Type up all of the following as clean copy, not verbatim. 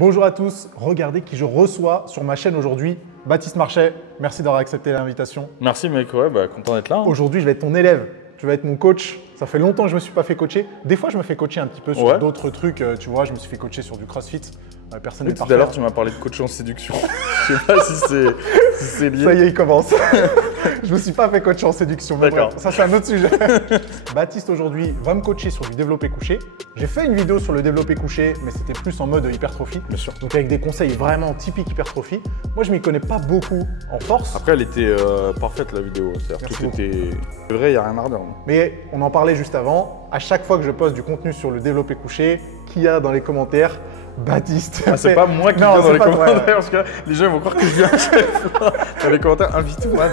Bonjour à tous, regardez qui je reçois sur ma chaîne aujourd'hui, Baptiste Marchais. Merci d'avoir accepté l'invitation. Merci mec, ouais, content d'être là. Hein. Aujourd'hui, je vais être ton élève, tu vas être mon coach. Ça fait longtemps que je ne me suis pas fait coacher. Des fois, je me fais coacher un petit peu sur d'autres trucs. Tu vois, je me suis fait coacher sur du crossfit. Personne n'est parfait. Tout à l'heure, tu m'as parlé de coach en séduction. Je sais pas si c'est lié. Ça y est, il commence. Je me suis pas fait coacher en séduction. D'accord. Ça, c'est un autre sujet. Baptiste, aujourd'hui, va me coacher sur du développé couché. J'ai fait une vidéo sur le développé couché, mais c'était plus en mode hypertrophie. Bien sûr. Donc, avec des conseils vraiment typiques hypertrophie. Moi, je m'y connais pas beaucoup en force. Après, elle était parfaite, la vidéo. C'est-à-dire tout était vrai, il n'y a rien à redire. Mais on en parlait juste avant. À chaque fois que je poste du contenu sur le développé couché, qu'il y a dans les commentaires, Baptiste. Ah, c'est pas moi qui viens dans les commentaires, parce que les gens vont croire que je viens à chaque fois. Dans les commentaires, invite-moi.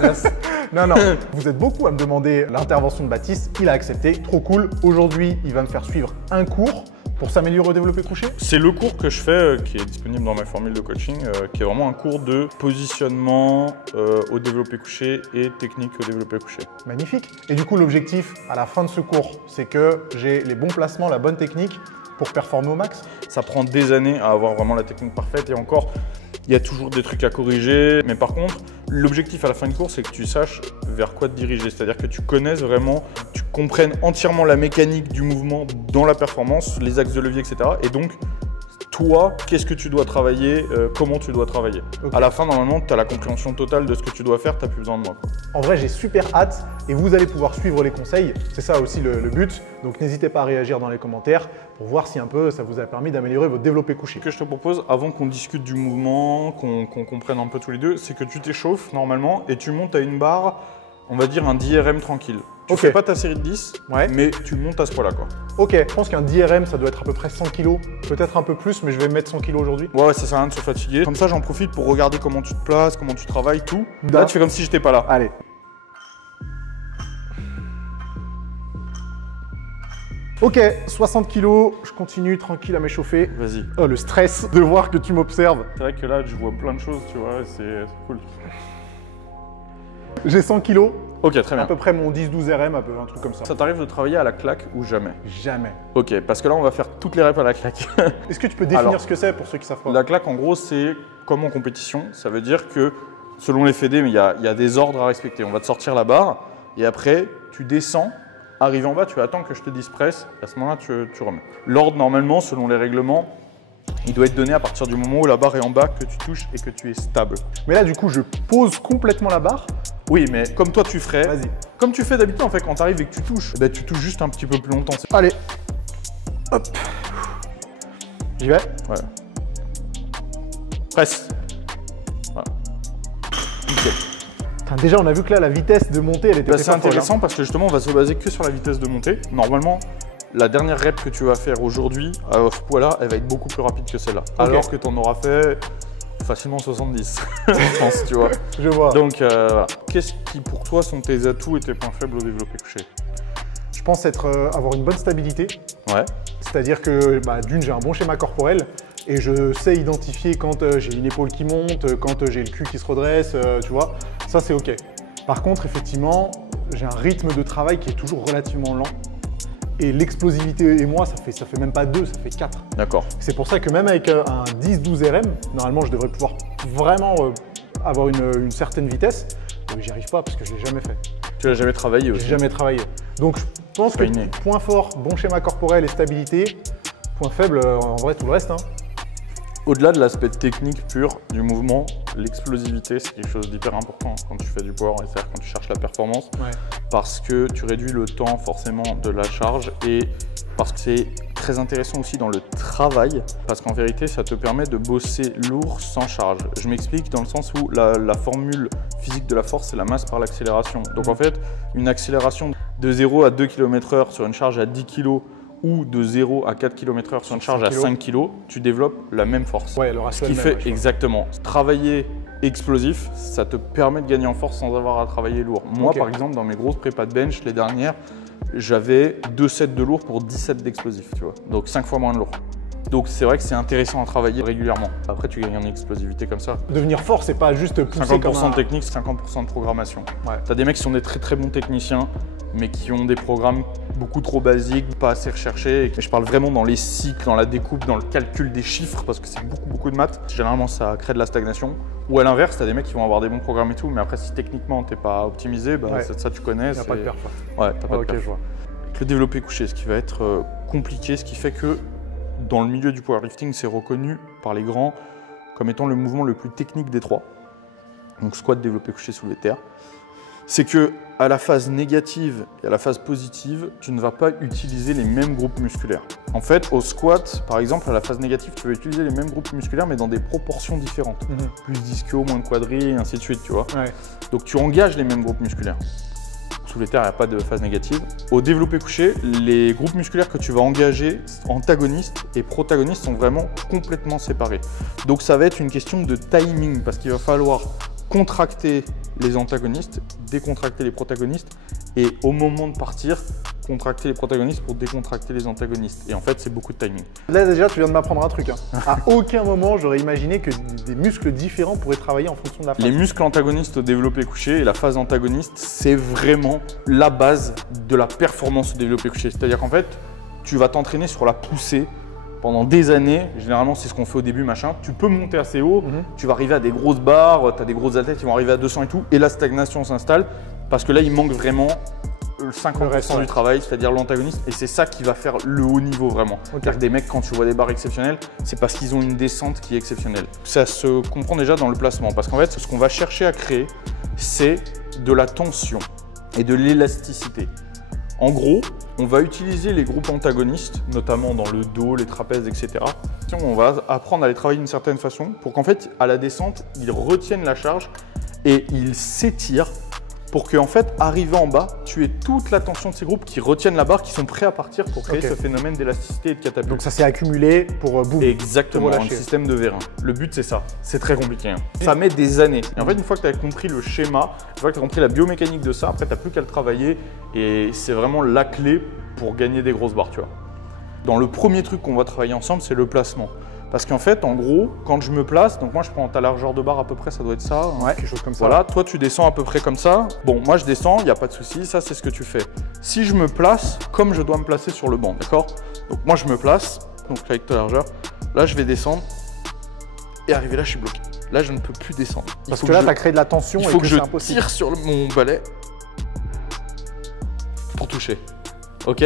Non, vous êtes beaucoup à me demander l'intervention de Baptiste. Il a accepté, trop cool. Aujourd'hui, il va me faire suivre un cours pour s'améliorer au développé couché. C'est le cours que je fais, qui est disponible dans ma formule de coaching, qui est vraiment un cours de positionnement au développé couché et technique au développé couché. Magnifique. Et du coup, l'objectif à la fin de ce cours, c'est que j'ai les bons placements, la bonne technique pour performer au max. Ça prend des années à avoir vraiment la technique parfaite et encore, il y a toujours des trucs à corriger. Mais par contre, l'objectif à la fin du cours, c'est que tu saches vers quoi te diriger. C'est-à-dire que tu connaisses vraiment, tu comprennes entièrement la mécanique du mouvement dans la performance, les axes de levier, etc. Et donc, toi, qu'est-ce que tu dois travailler, comment tu dois travailler. Okay. À la fin, normalement, tu as la compréhension totale de ce que tu dois faire, tu n'as plus besoin de moi. En vrai, j'ai super hâte et vous allez pouvoir suivre les conseils. C'est ça aussi le but. Donc, n'hésitez pas à réagir dans les commentaires pour voir si un peu ça vous a permis d'améliorer votre développé couché. Ce que je te propose, avant qu'on discute du mouvement, qu'on comprenne un peu tous les deux, c'est que tu t'échauffes normalement et tu montes à une barre, on va dire un 10 RM tranquille. Tu fais pas ta série de 10, mais tu montes à ce point-là, quoi. Ok, je pense qu'un 10 RM, ça doit être à peu près 100 kg, peut-être un peu plus, mais je vais mettre 100 kg aujourd'hui. Ouais, ça sert à rien de se fatiguer. Comme ça, j'en profite pour regarder comment tu te places, comment tu travailles, tout. Là, tu fais comme si j'étais pas là. Allez. Ok, 60 kg, je continue tranquille à m'échauffer. Vas-y. Oh, le stress de voir que tu m'observes. C'est vrai que là, je vois plein de choses, tu vois, c'est cool. J'ai 100 kg. Ok, très bien. À peu près mon 10-12 RM, un truc comme ça. Ça t'arrive de travailler à la claque ou jamais? Jamais. Ok, parce que là, on va faire toutes les reps à la claque. Est-ce que tu peux définir ce que c'est pour ceux qui savent pas? La claque, en gros, c'est comme en compétition. Ça veut dire que, selon les fédés, il y a des ordres à respecter. On va te sortir la barre et après, tu descends. Arrivé en bas, tu attends que je te dise presse. À ce moment-là, tu remets. L'ordre, normalement, selon les règlements, il doit être donné à partir du moment où la barre est en bas, que tu touches et que tu es stable. Mais là, du coup, je pose complètement la barre. Oui, mais comme toi, tu ferais. Vas-y. Comme tu fais d'habitude, en fait, quand tu arrives et que tu touches, tu touches juste un petit peu plus longtemps. Allez. Hop. J'y vais. Ouais. Presse. Voilà. Nickel. Déjà, on a vu que là, la vitesse de montée, elle était c'est intéressant parce que justement, on va se baser que sur la vitesse de montée. Normalement, la dernière rep que tu vas faire aujourd'hui, à ce poids-là, elle va être beaucoup plus rapide que celle-là. Alors que tu en auras fait facilement 70, je pense, tu vois. Je vois. Donc, qu'est-ce qui pour toi sont tes atouts et tes points faibles au développé couché? Je pense avoir une bonne stabilité. Ouais. C'est-à-dire que d'une, j'ai un bon schéma corporel et je sais identifier quand j'ai une épaule qui monte, quand j'ai le cul qui se redresse, tu vois. Ça, c'est OK. Par contre, effectivement, j'ai un rythme de travail qui est toujours relativement lent. Et l'explosivité et moi, ça fait même pas 2, ça fait 4. D'accord. C'est pour ça que même avec un 10-12 RM, normalement, je devrais pouvoir vraiment avoir une certaine vitesse. Mais j'y arrive pas parce que je l'ai jamais fait. Tu l'as jamais travaillé aussi? J'ai jamais travaillé. Donc, je pense que point fort, bon schéma corporel et stabilité. Point faible, en vrai, tout le reste. Hein. Au-delà de l'aspect technique pur du mouvement, l'explosivité, c'est quelque chose d'hyper important quand tu fais du power, c'est-à-dire quand tu cherches la performance, parce que tu réduis le temps forcément de la charge et parce que c'est très intéressant aussi dans le travail, parce qu'en vérité, ça te permet de bosser lourd sans charge. Je m'explique dans le sens où la formule physique de la force, c'est la masse par l'accélération. Donc en fait, une accélération de 0 à 2 km/h sur une charge à 10 kg, ou de 0 à 4 km/h sur une charge à 5 kg, tu développes la même force. Ouais, le ratio Ce qui fait exactement. Travailler explosif, ça te permet de gagner en force sans avoir à travailler lourd. Moi, par exemple, dans mes grosses prépas de bench, les dernières, j'avais 2 sets de lourd pour 10 sets d'explosif, tu vois. Donc 5 fois moins de lourd. Donc c'est vrai que c'est intéressant à travailler régulièrement. Après, tu gagnes en explosivité comme ça. Devenir fort, c'est pas juste pousser 50% de technique, 50% de programmation. Ouais. Tu as des mecs qui sont des très très bons techniciens, mais qui ont des programmes beaucoup trop basiques, pas assez recherchés. Et je parle vraiment dans les cycles, dans la découpe, dans le calcul des chiffres, parce que c'est beaucoup de maths. Généralement, ça crée de la stagnation. Ou à l'inverse, tu as des mecs qui vont avoir des bons programmes et tout, mais après, si techniquement, tu n'es pas optimisé, bah, ça tu connais. Il n'y a pas de perf. Ouais, tu n'as pas de perf. Je vois. Le développé couché, ce qui va être compliqué, ce qui fait que dans le milieu du powerlifting, c'est reconnu par les grands comme étant le mouvement le plus technique des trois. Donc squat, développé couché, soulevé de terre. C'est que à la phase négative et à la phase positive, tu ne vas pas utiliser les mêmes groupes musculaires. En fait, au squat, par exemple, à la phase négative, tu vas utiliser les mêmes groupes musculaires, mais dans des proportions différentes. Plus d'ischio, moins de quadri, et ainsi de suite, tu vois. Donc tu engages les mêmes groupes musculaires. Sous les terres, il n'y a pas de phase négative. Au développé couché, les groupes musculaires que tu vas engager, antagonistes et protagonistes, sont vraiment complètement séparés. Donc ça va être une question de timing, parce qu'il va falloir contracter les antagonistes, décontracter les protagonistes, et au moment de partir, contracter les protagonistes pour décontracter les antagonistes. Et en fait, c'est beaucoup de timing. Là déjà, tu viens de m'apprendre un truc. À aucun moment, j'aurais imaginé que des muscles différents pourraient travailler en fonction de la phase. Les muscles antagonistes au développé couché et la phase antagoniste, c'est vraiment la base de la performance au développé couché. C'est-à-dire qu'en fait, tu vas t'entraîner sur la poussée pendant des années. Généralement, c'est ce qu'on fait au début, machin. Tu peux monter assez haut, tu vas arriver à des grosses barres, tu as des grosses haltères qui vont arriver à 200 et tout, et la stagnation s'installe parce que là, il manque vraiment le 50% du travail, c'est-à-dire l'antagoniste, et c'est ça qui va faire le haut niveau vraiment. C'est-à-dire que des mecs, quand tu vois des barres exceptionnelles, c'est parce qu'ils ont une descente qui est exceptionnelle. Ça se comprend déjà dans le placement, parce qu'en fait, ce qu'on va chercher à créer, c'est de la tension et de l'élasticité. En gros, on va utiliser les groupes antagonistes, notamment dans le dos, les trapèzes, etc. On va apprendre à les travailler d'une certaine façon pour qu'en fait, à la descente, ils retiennent la charge et ils s'étirent pour qu'en fait, arrivé en bas, tu aies toute la tension de ces groupes qui retiennent la barre, qui sont prêts à partir pour créer ce phénomène d'élasticité et de catapulte. Donc ça s'est accumulé pour boum. Exactement, un système de vérin. Le but, c'est ça. C'est très compliqué. Ça met des années. Et en fait, une fois que tu as compris le schéma, une fois que tu as compris la biomécanique de ça, après, tu n'as plus qu'à le travailler et c'est vraiment la clé pour gagner des grosses barres, tu vois. Dans le premier truc qu'on va travailler ensemble, c'est le placement. Parce qu'en fait, en gros, quand je me place, donc moi je prends ta largeur de barre à peu près, ça doit être ça. Ouais, quelque chose comme ça. Voilà, toi tu descends à peu près comme ça. Bon, moi je descends, il n'y a pas de souci, ça c'est ce que tu fais. Si je me place comme je dois me placer sur le banc, d'accord? Donc moi je me place, donc avec ta largeur, là je vais descendre et arriver là je suis bloqué. Là je ne peux plus descendre. Parce que là tu as créé de la tension. Il faut que je tire sur mon balai pour toucher. Ok?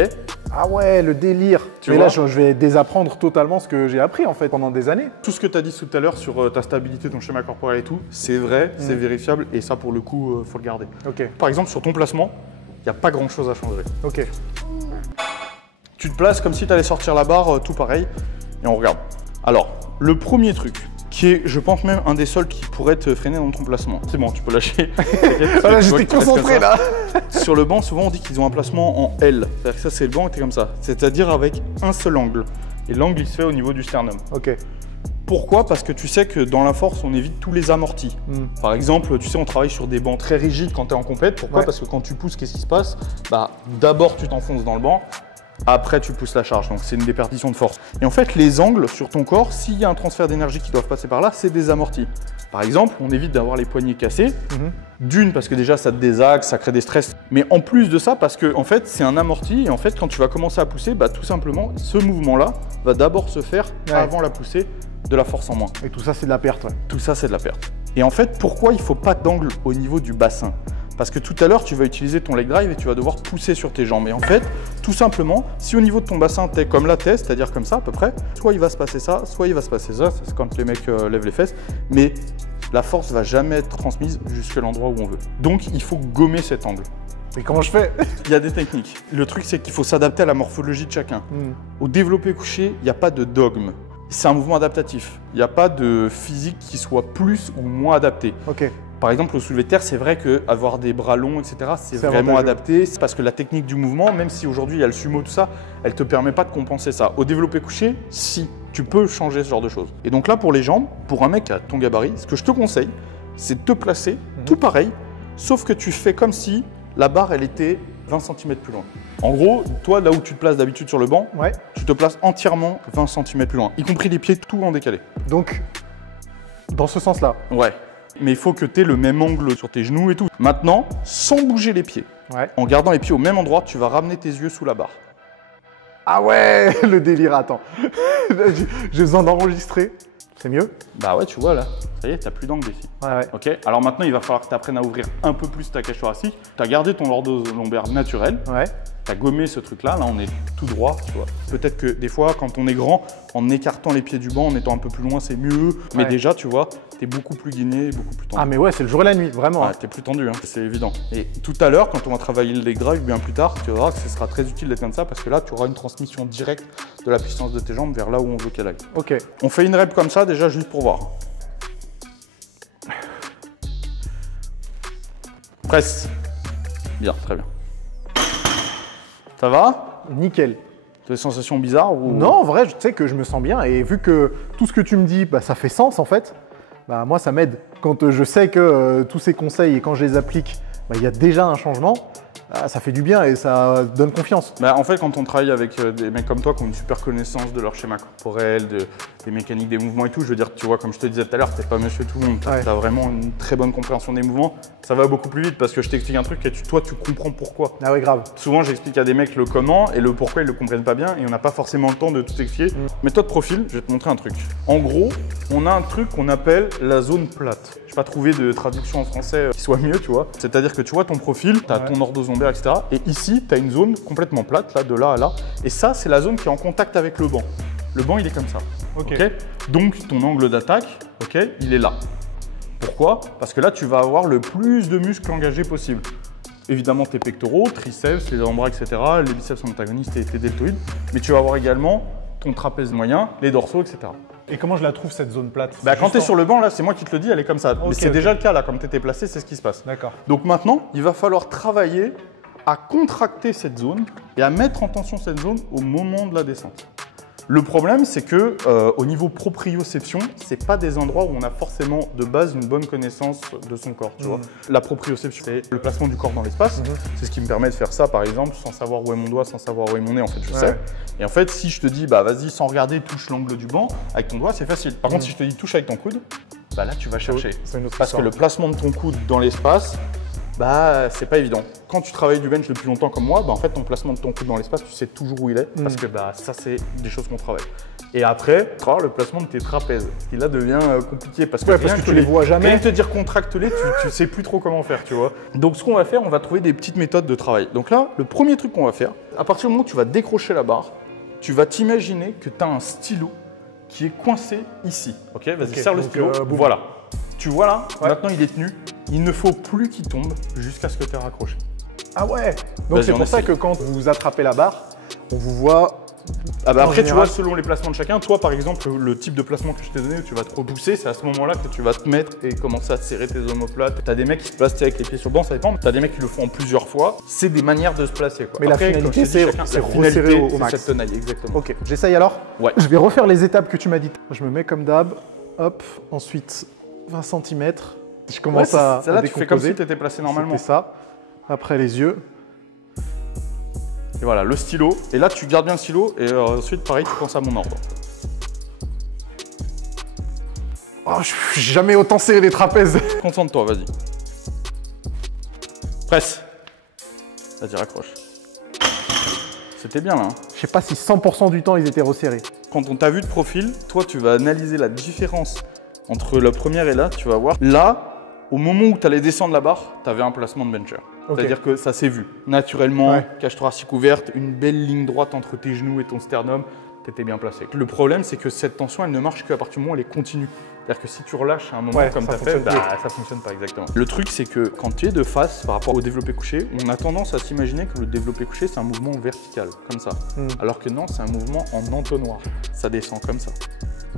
Ah ouais, le délire. Mais là, je vais désapprendre totalement ce que j'ai appris en fait pendant des années. Tout ce que tu as dit tout à l'heure sur ta stabilité, ton schéma corporel et tout, c'est vrai, c'est vérifiable et ça pour le coup, faut le garder. Ok. Par exemple, sur ton placement, il n'y a pas grand chose à changer. Ok. Tu te places comme si tu allais sortir la barre, tout pareil, et on regarde. Alors, le premier truc, qui est, je pense même, un des seuls qui pourrait te freiner dans ton placement. C'est bon, tu peux lâcher. Voilà, j'étais concentré là. Sur le banc, souvent on dit qu'ils ont un placement en L. C'est-à-dire que ça, c'est le banc et t'es comme ça. C'est-à-dire avec un seul angle. Et l'angle, il se fait au niveau du sternum. Ok. Pourquoi? Parce que tu sais que dans la force, on évite tous les amortis. Par exemple, tu sais, on travaille sur des bancs très rigides quand tu es en compète. Pourquoi? Parce que quand tu pousses, qu'est-ce qui se passe? Bah, d'abord, tu t'enfonces dans le banc. Après, tu pousses la charge, donc c'est une déperdition de force. Et en fait, les angles sur ton corps, s'il y a un transfert d'énergie qui doit passer par là, c'est des amortis. Par exemple, on évite d'avoir les poignets cassés. D'une, parce que déjà, ça te désaxe, ça crée des stress. Mais en plus de ça, parce que en fait, c'est un amorti. Et en fait, quand tu vas commencer à pousser, bah, tout simplement, ce mouvement-là va d'abord se faire avant la poussée de la force en moins. Et tout ça, c'est de la perte. Tout ça, c'est de la perte. Et en fait, pourquoi il ne faut pas d'angle au niveau du bassin? Parce que tout à l'heure, tu vas utiliser ton leg drive et tu vas devoir pousser sur tes jambes. Et en fait, tout simplement, si au niveau de ton bassin, tu es comme la tête, c'est-à-dire comme ça à peu près, soit il va se passer ça, soit il va se passer ça. C'est quand les mecs lèvent les fesses. Mais la force ne va jamais être transmise jusqu'à l'endroit où on veut. Donc, il faut gommer cet angle. Et comment je fais? Il y a des techniques. Le truc, c'est qu'il faut s'adapter à la morphologie de chacun. Au développé couché, il n'y a pas de dogme. C'est un mouvement adaptatif. Il n'y a pas de physique qui soit plus ou moins adapté. Ok. Par exemple, au soulevé de terre, c'est vrai qu'avoir des bras longs, etc., c'est vraiment adapté. C'est parce que la technique du mouvement, même si aujourd'hui il y a le sumo, tout ça, elle ne te permet pas de compenser ça. Au développé couché, si, tu peux changer ce genre de choses. Et donc là, pour les jambes, pour un mec à ton gabarit, ce que je te conseille, c'est de te placer tout pareil, sauf que tu fais comme si la barre, elle était 20 cm plus loin. En gros, toi, là où tu te places d'habitude sur le banc, tu te places entièrement 20 cm plus loin, y compris les pieds tout en décalé. Donc, dans ce sens-là. Ouais. Mais il faut que tu aies le même angle sur tes genoux et tout. Maintenant, sans bouger les pieds. En gardant les pieds au même endroit, tu vas ramener tes yeux sous la barre. Ah ouais, le délire, attends. J'ai besoin d'enregistrer. C'est mieux? Bah ouais, tu vois là, ça y est, t'as plus d'angle ici. Ouais. Ok, alors maintenant il va falloir que tu apprennes à ouvrir un peu plus ta cage thoracique. Tu as gardé ton lordo lombaire naturel. Ouais. Tu as gommé ce truc-là, là on est tout droit, tu vois. Peut-être que des fois, quand on est grand, en écartant les pieds du banc, en étant un peu plus loin, c'est mieux. Mais déjà, tu vois, tu es beaucoup plus gainé, beaucoup plus tendu. Ah mais ouais, c'est le jour et la nuit, vraiment. Ouais, tu es plus tendu, hein, c'est évident. Et tout à l'heure, quand on va travailler le leg drive bien plus tard, tu verras que ce sera très utile d'être comme ça parce que là, tu auras une transmission directe de la puissance de tes jambes vers là où on veut qu'elle aille. Ok. On fait une rep comme ça déjà juste pour voir. Presse. Bien, très bien. Ça va? Nickel. Des sensations bizarres ou... Non, en vrai, je sais que je me sens bien et vu que tout ce que tu me dis, bah, ça fait sens en fait, bah, moi ça m'aide. Quand je sais que tous ces conseils et quand je les applique, bah, y a déjà un changement, bah, ça fait du bien et ça donne confiance. Bah, en fait, quand on travaille avec des mecs comme toi qui ont une super connaissance de leur schéma corporel, des mécaniques des mouvements et tout, je veux dire, tu vois, comme je te disais tout à l'heure, t'es pas monsieur tout le monde, t'as vraiment une très bonne compréhension des mouvements, ça va beaucoup plus vite parce que je t'explique un truc et toi, tu comprends pourquoi. Ah ouais, grave. Souvent, j'explique à des mecs le comment et le pourquoi ils le comprennent pas bien et on n'a pas forcément le temps de tout expliquer. Méthode profil, je vais te montrer un truc. En gros, on a un truc qu'on appelle la zone plate. Je n'ai pas trouvé de traduction en français qui soit mieux, tu vois. C'est-à-dire que tu vois ton profil, tu as ton orthozombaire, etc. Et ici, tu as une zone complètement plate, là, de là à là. Et ça, c'est la zone qui est en contact avec le banc. Le banc, il est comme ça. Ok. Donc, ton angle d'attaque, il est là. Pourquoi? Parce que là, tu vas avoir le plus de muscles engagés possible. Évidemment, tes pectoraux, triceps, les avant-bras, etc., les biceps antagonistes et tes deltoïdes. Mais tu vas avoir également ton trapèze moyen, les dorsaux, etc. Et comment je la trouve cette zone plate? Bah, quand tu es sur le banc, là, c'est moi qui te le dis, elle est comme ça. Mais c'est déjà le cas, là, comme tu étais placé, c'est ce qui se passe. D'accord. Donc maintenant, il va falloir travailler à contracter cette zone et à mettre en tension cette zone au moment de la descente. Le problème, c'est que au niveau proprioception, c'est pas des endroits où on a forcément de base une bonne connaissance de son corps. Tu vois. La proprioception, c'est le placement du corps dans l'espace. C'est ce qui me permet de faire ça, par exemple, sans savoir où est mon doigt, sans savoir où est mon nez. En fait, je sais. Et en fait, si je te dis, bah vas-y, sans regarder, touche l'angle du banc avec ton doigt, c'est facile. Par contre, si je te dis touche avec ton coude, bah là, tu vas chercher. Parce que le placement de ton coude dans l'espace, bah c'est pas évident. Quand tu travailles du bench depuis longtemps comme moi, bah en fait ton placement de ton coude dans l'espace, tu sais toujours où il est parce que bah ça c'est des choses qu'on travaille. Et après, tu auras le placement de tes trapèzes qui là devient compliqué parce que, parce que tu les vois jamais. Rien que te dire contracte-les, tu sais plus trop comment faire, tu vois. Donc ce qu'on va faire, on va trouver des petites méthodes de travail. Donc là, le premier truc qu'on va faire, à partir du moment où tu vas décrocher la barre, tu vas t'imaginer que tu as un stylo qui est coincé ici. Ok, vas-y, serre le stylo. Voilà. Tu vois là, maintenant il est tenu. Il ne faut plus qu'il tombe jusqu'à ce que tu aies raccroché. Ah ouais. Donc c'est pour ça que quand vous attrapez la barre, on vous voit. Ah bah après, tu vois, selon les placements de chacun, toi par exemple, le type de placement que je t'ai donné où tu vas te repousser, c'est à ce moment-là que tu vas te mettre et commencer à serrer tes omoplates. T'as des mecs qui se placent avec les pieds sur le banc, ça dépend. T'as des mecs qui le font en plusieurs fois. C'est des manières de se placer, quoi. Mais après, la finalité, c'est resserrer au max. Cette tenaille, exactement. Ok, j'essaye alors. Ouais. Je vais refaire les étapes que tu m'as dites. Je me mets comme d'hab, hop, ensuite 20 cm. Je commence à là, décomposer. Tu fais comme si tu étais placé normalement. C'était ça. Après les yeux. Et voilà, le stylo. Et là, tu gardes bien le stylo. Et ensuite, pareil, tu penses à mon ordre. Oh, je suis jamais autant serré les trapèzes. Concentre-toi, vas-y. Presse. Vas-y, raccroche. C'était bien là. Hein. Je sais pas si 100% du temps, ils étaient resserrés. Quand on t'a vu de profil, toi, tu vas analyser la différence entre la première et là. Tu vas voir. Là, au moment où tu allais descendre la barre, tu avais un placement de bencher. C'est-à-dire que ça s'est vu. Naturellement, cage thoracique ouverte, une belle ligne droite entre tes genoux et ton sternum, tu étais bien placé. Le problème, c'est que cette tension, elle ne marche qu'à partir du moment où elle est continue. C'est-à-dire que si tu relâches à un moment comme tu as fait, ça ne fonctionne pas exactement. Le truc, c'est que quand tu es de face par rapport au développé couché, on a tendance à s'imaginer que le développé couché, c'est un mouvement vertical, comme ça. Alors que non, c'est un mouvement en entonnoir. Ça descend comme ça.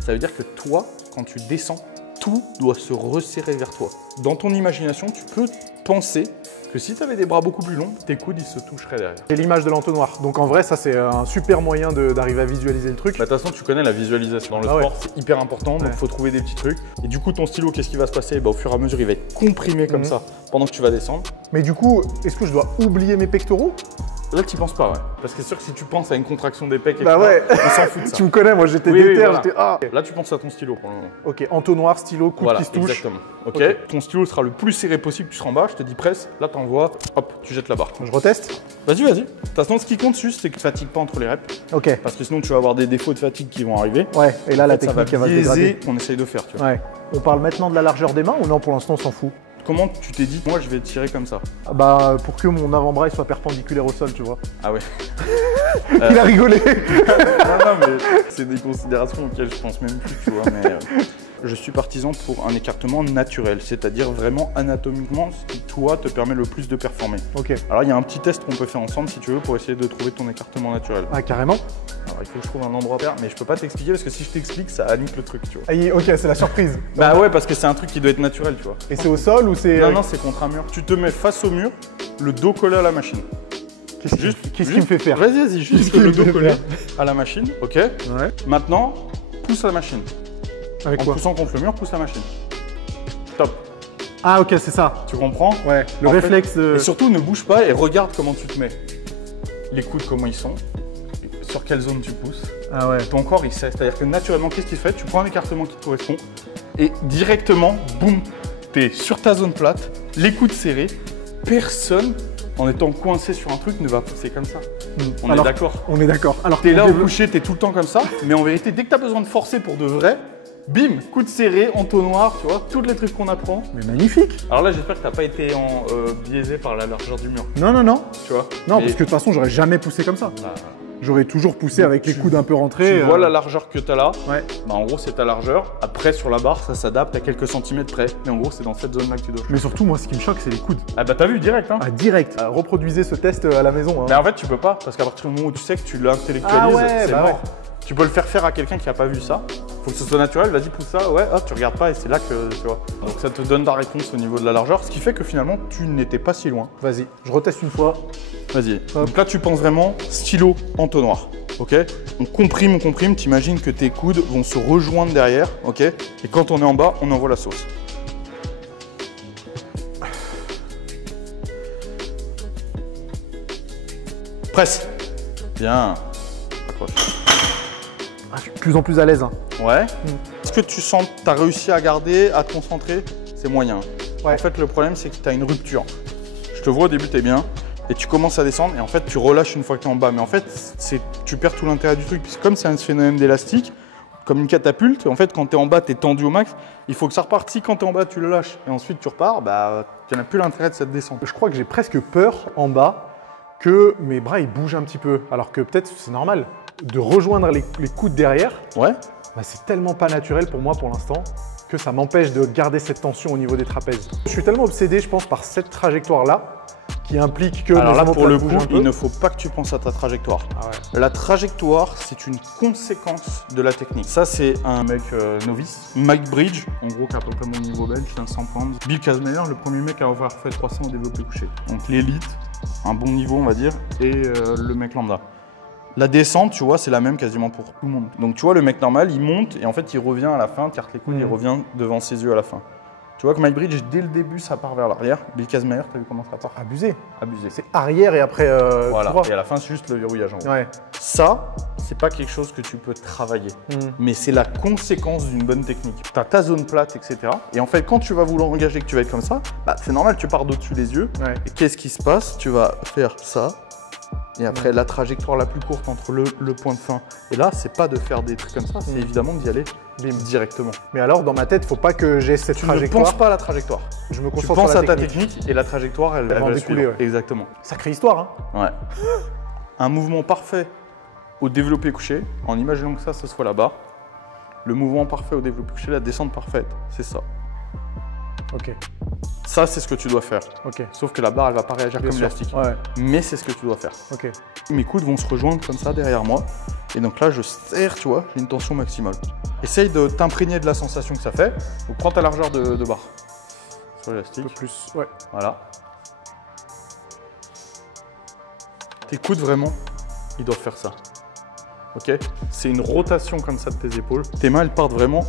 Ça veut dire que toi, quand tu descends, tout doit se resserrer vers toi. Dans ton imagination, tu peux penser que si tu avais des bras beaucoup plus longs, tes coudes ils se toucheraient derrière. C'est l'image de l'entonnoir. Donc en vrai, ça c'est un super moyen d'arriver à visualiser le truc. De toute façon, tu connais la visualisation. Dans le sport, c'est hyper important, donc il faut trouver des petits trucs. Et du coup, ton stylo, qu'est-ce qui va se passer? Au fur et à mesure, il va être comprimé comme ça pendant que tu vas descendre. Mais du coup, est-ce que je dois oublier mes pectoraux? Là, tu penses pas, ouais. Parce que c'est sûr que si tu penses à une contraction des pecs, bah ouais. on s'en fout de ça. Tu me connais, moi j'étais voilà. j'étais Là, tu penses à ton stylo pour le moment. Ok, entonnoir, stylo, coude qui se touche. Exactement. Ok. Ton stylo sera le plus serré possible, tu seras en bas, je te dis presse, là t'envoies, hop, tu jettes la barre. Je reteste. Vas-y. De toute façon, ce qui compte juste, c'est que tu fatigues pas entre les reps. Ok. Parce que sinon, tu vas avoir des défauts de fatigue qui vont arriver. Ouais, et là, la ça va technique, elle va se dégrader. qu'on essaye de faire, tu vois. Ouais. On parle maintenant de la largeur des mains ou non, pour l'instant, on s'en fout? Comment tu t'es dit, moi, je vais tirer comme ça? Bah, pour que mon avant-bras soit perpendiculaire au sol, tu vois. Ah ouais. Il a rigolé. non, mais c'est des considérations auxquelles je pense même plus, tu vois. Mais je suis partisan pour un écartement naturel, c'est-à-dire vraiment anatomiquement ce qui, toi, te permet le plus de performer. Ok. Alors, il y a un petit test qu'on peut faire ensemble, si tu veux, pour essayer de trouver ton écartement naturel. Ah, carrément. Alors, il faut que je trouve un endroit faire, mais je peux pas t'expliquer parce que si je t'explique, ça annique le truc, tu vois. Ah, ok, c'est la surprise. Bah ouais, parce que c'est un truc qui doit être naturel, tu vois. Et c'est au sol ou c'est... Non, c'est contre un mur. Tu te mets face au mur, le dos collé à la machine. Qu'est-ce qui me fait faire? Vas-y, juste le dos collé à la machine, ok? Ouais. Maintenant, pousse la machine. Avec en quoi? poussant contre le mur, pousse la machine. Top. Ah ok, c'est ça. Tu comprends? Ouais, le réflexe de... Et surtout, ne bouge pas et regarde comment tu te mets. Les coudes, comment ils sont. Sur quelle zone tu pousses. Ah ouais. Ton corps, il sait. C'est-à-dire que naturellement, qu'est-ce qu'il fait? Tu prends un écartement qui te correspond et directement, boum, t'es sur ta zone plate, les coudes serrés. Personne, en étant coincé sur un truc, ne va pousser comme ça. On est d'accord? On est d'accord. Alors t'es là au coucher, t'es tout le temps comme ça, mais en vérité, dès que t'as besoin de forcer pour de vrai, bim, coude serré, entonnoir, tu vois, tous les trucs qu'on apprend. Mais magnifique. Alors là, j'espère que t'as pas été biaisé par la largeur du mur. Non, non, non. Tu vois? Non, parce que de toute façon, j'aurais jamais poussé comme ça. Bah, j'aurais toujours poussé avec les coudes un peu rentrés. Tu vois la largeur que t'as là? Ouais. Bah en gros, c'est ta largeur. Après, sur la barre, ça s'adapte à quelques centimètres près. Mais en gros, c'est dans cette zone-là que tu dois. Mais surtout, moi, ce qui me choque, c'est les coudes. Ah bah t'as vu, direct, hein? Ah, direct. Reproduisez ce test à la maison. Hein. Mais en fait, tu peux pas, parce qu'à partir du moment où tu sais que tu l'intellectualises, c'est mort. Ouais. Tu peux le faire à quelqu'un qui a pas vu ça. Faut que ce soit naturel, vas-y, pousse ça, ouais, hop, tu regardes pas et c'est là que tu vois. Donc ça te donne ta réponse au niveau de la largeur, ce qui fait que finalement, tu n'étais pas si loin. Vas-y, je reteste une fois. Vas-y. Donc là, tu penses vraiment stylo, entonnoir. Ok? On comprime, t'imagines que tes coudes vont se rejoindre derrière, ok? Et quand on est en bas, on envoie la sauce. Presse. Bien. Accroche. Ah, je suis de plus en plus à l'aise. Hein. Ouais. Est-ce que tu sens que tu as réussi à garder, à te concentrer? C'est moyen. Ouais. En fait, le problème, c'est que tu as une rupture. Je te vois au début, tu es bien. Et tu commences à descendre et en fait, tu relâches une fois que tu es en bas. Mais en fait, tu perds tout l'intérêt du truc. Puisque comme c'est un phénomène d'élastique, comme une catapulte, en fait, quand tu es en bas, tu es tendu au max. Il faut que ça reparte. Si quand tu es en bas, tu le lâches et ensuite tu repars, bah, tu n'as plus l'intérêt de cette descente. Je crois que j'ai presque peur en bas que mes bras ils bougent un petit peu. Alors que peut-être c'est normal. De rejoindre les coudes derrière, ouais. Bah, c'est tellement pas naturel pour moi pour l'instant que ça m'empêche de garder cette tension au niveau des trapèzes. Je suis tellement obsédé, je pense, par cette trajectoire-là qui implique que... Alors là, pour le coup, il ne faut pas que tu penses à ta trajectoire. Ah ouais. La trajectoire, c'est une conséquence de la technique. Ça, c'est un mec novice. Mike Bridge, en gros, qui a à peu près mon niveau belge, 500 pounds. Bill Kazmaier, le premier mec à avoir fait 300 au développé couché. Donc l'élite, un bon niveau, on va dire, et le mec lambda. La descente, tu vois, c'est la même quasiment pour tout le monde. Donc tu vois, le mec normal, il monte et en fait, il revient à la fin, carte les coudes, il revient devant ses yeux à la fin. Tu vois que Mike Bridge, dès le début, ça part vers l'arrière. Bill Kazmaier, t'as vu comment ça part? Abusé. Abusé. C'est arrière et après... voilà, et à la fin, c'est juste le verrouillage en haut. Ouais. Ça, c'est pas quelque chose que tu peux travailler, mais c'est la conséquence d'une bonne technique. Tu as ta zone plate, etc. Et en fait, quand tu vas vouloir engager, que tu vas être comme ça, bah, c'est normal, tu pars d'au-dessus des yeux. Ouais. Et qu'est-ce qui se passe? Tu vas faire ça. Et après, la trajectoire la plus courte entre le point de fin et là, c'est pas de faire des trucs comme ça, c'est évidemment d'y aller directement. Mais alors, dans ma tête, il faut pas que j'ai cette trajectoire. Tu ne penses pas à la trajectoire. Je me concentre tu penses sur la à ta technique et la trajectoire, elle va découler. Ouais. Exactement. Sacrée histoire, hein? Ouais. Un mouvement parfait au développé couché, en imaginant que ça, ce soit la barre. Le mouvement parfait au développé couché, la descente parfaite, c'est ça. Ok. Ça, c'est ce que tu dois faire. Ok. Sauf que la barre, elle va pas réagir comme l'élastique. Ouais. Mais c'est ce que tu dois faire. Ok. Mes coudes vont se rejoindre comme ça derrière moi. Et donc là, je serre, tu vois, j'ai une tension maximale. Essaye de t'imprégner de la sensation que ça fait. Donc prends ta largeur de barre. Sur l'élastique. Un peu plus. Ouais. Voilà. Tes coudes, vraiment, ils doivent faire ça. Ok? C'est une rotation comme ça de tes épaules. Tes mains, elles partent vraiment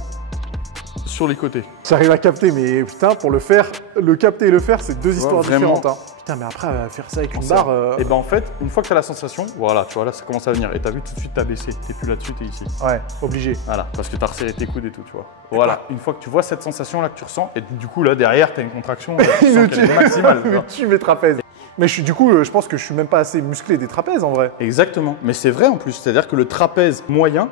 sur les côtés. J'arrive à capter, mais putain, pour le faire, le capter et le faire, c'est deux histoires différentes. Hein. Putain, mais après, faire ça avec une barre. Et ben en fait, une fois que tu as la sensation, voilà, tu vois, là ça commence à venir. Et tu as vu tout de suite, tu as baissé. Tu n'es plus là-dessus, tu es ici. Ouais, obligé. Voilà, parce que tu as resserré tes coudes et tout, tu vois. Voilà, une fois que tu vois cette sensation-là que tu ressens, et du coup, là derrière, tu as une contraction maximale. Tu mes trapèzes. Mais du coup, je pense que je suis même pas assez musclé des trapèzes en vrai. Exactement, mais c'est vrai en plus. C'est-à-dire que le trapèze moyen,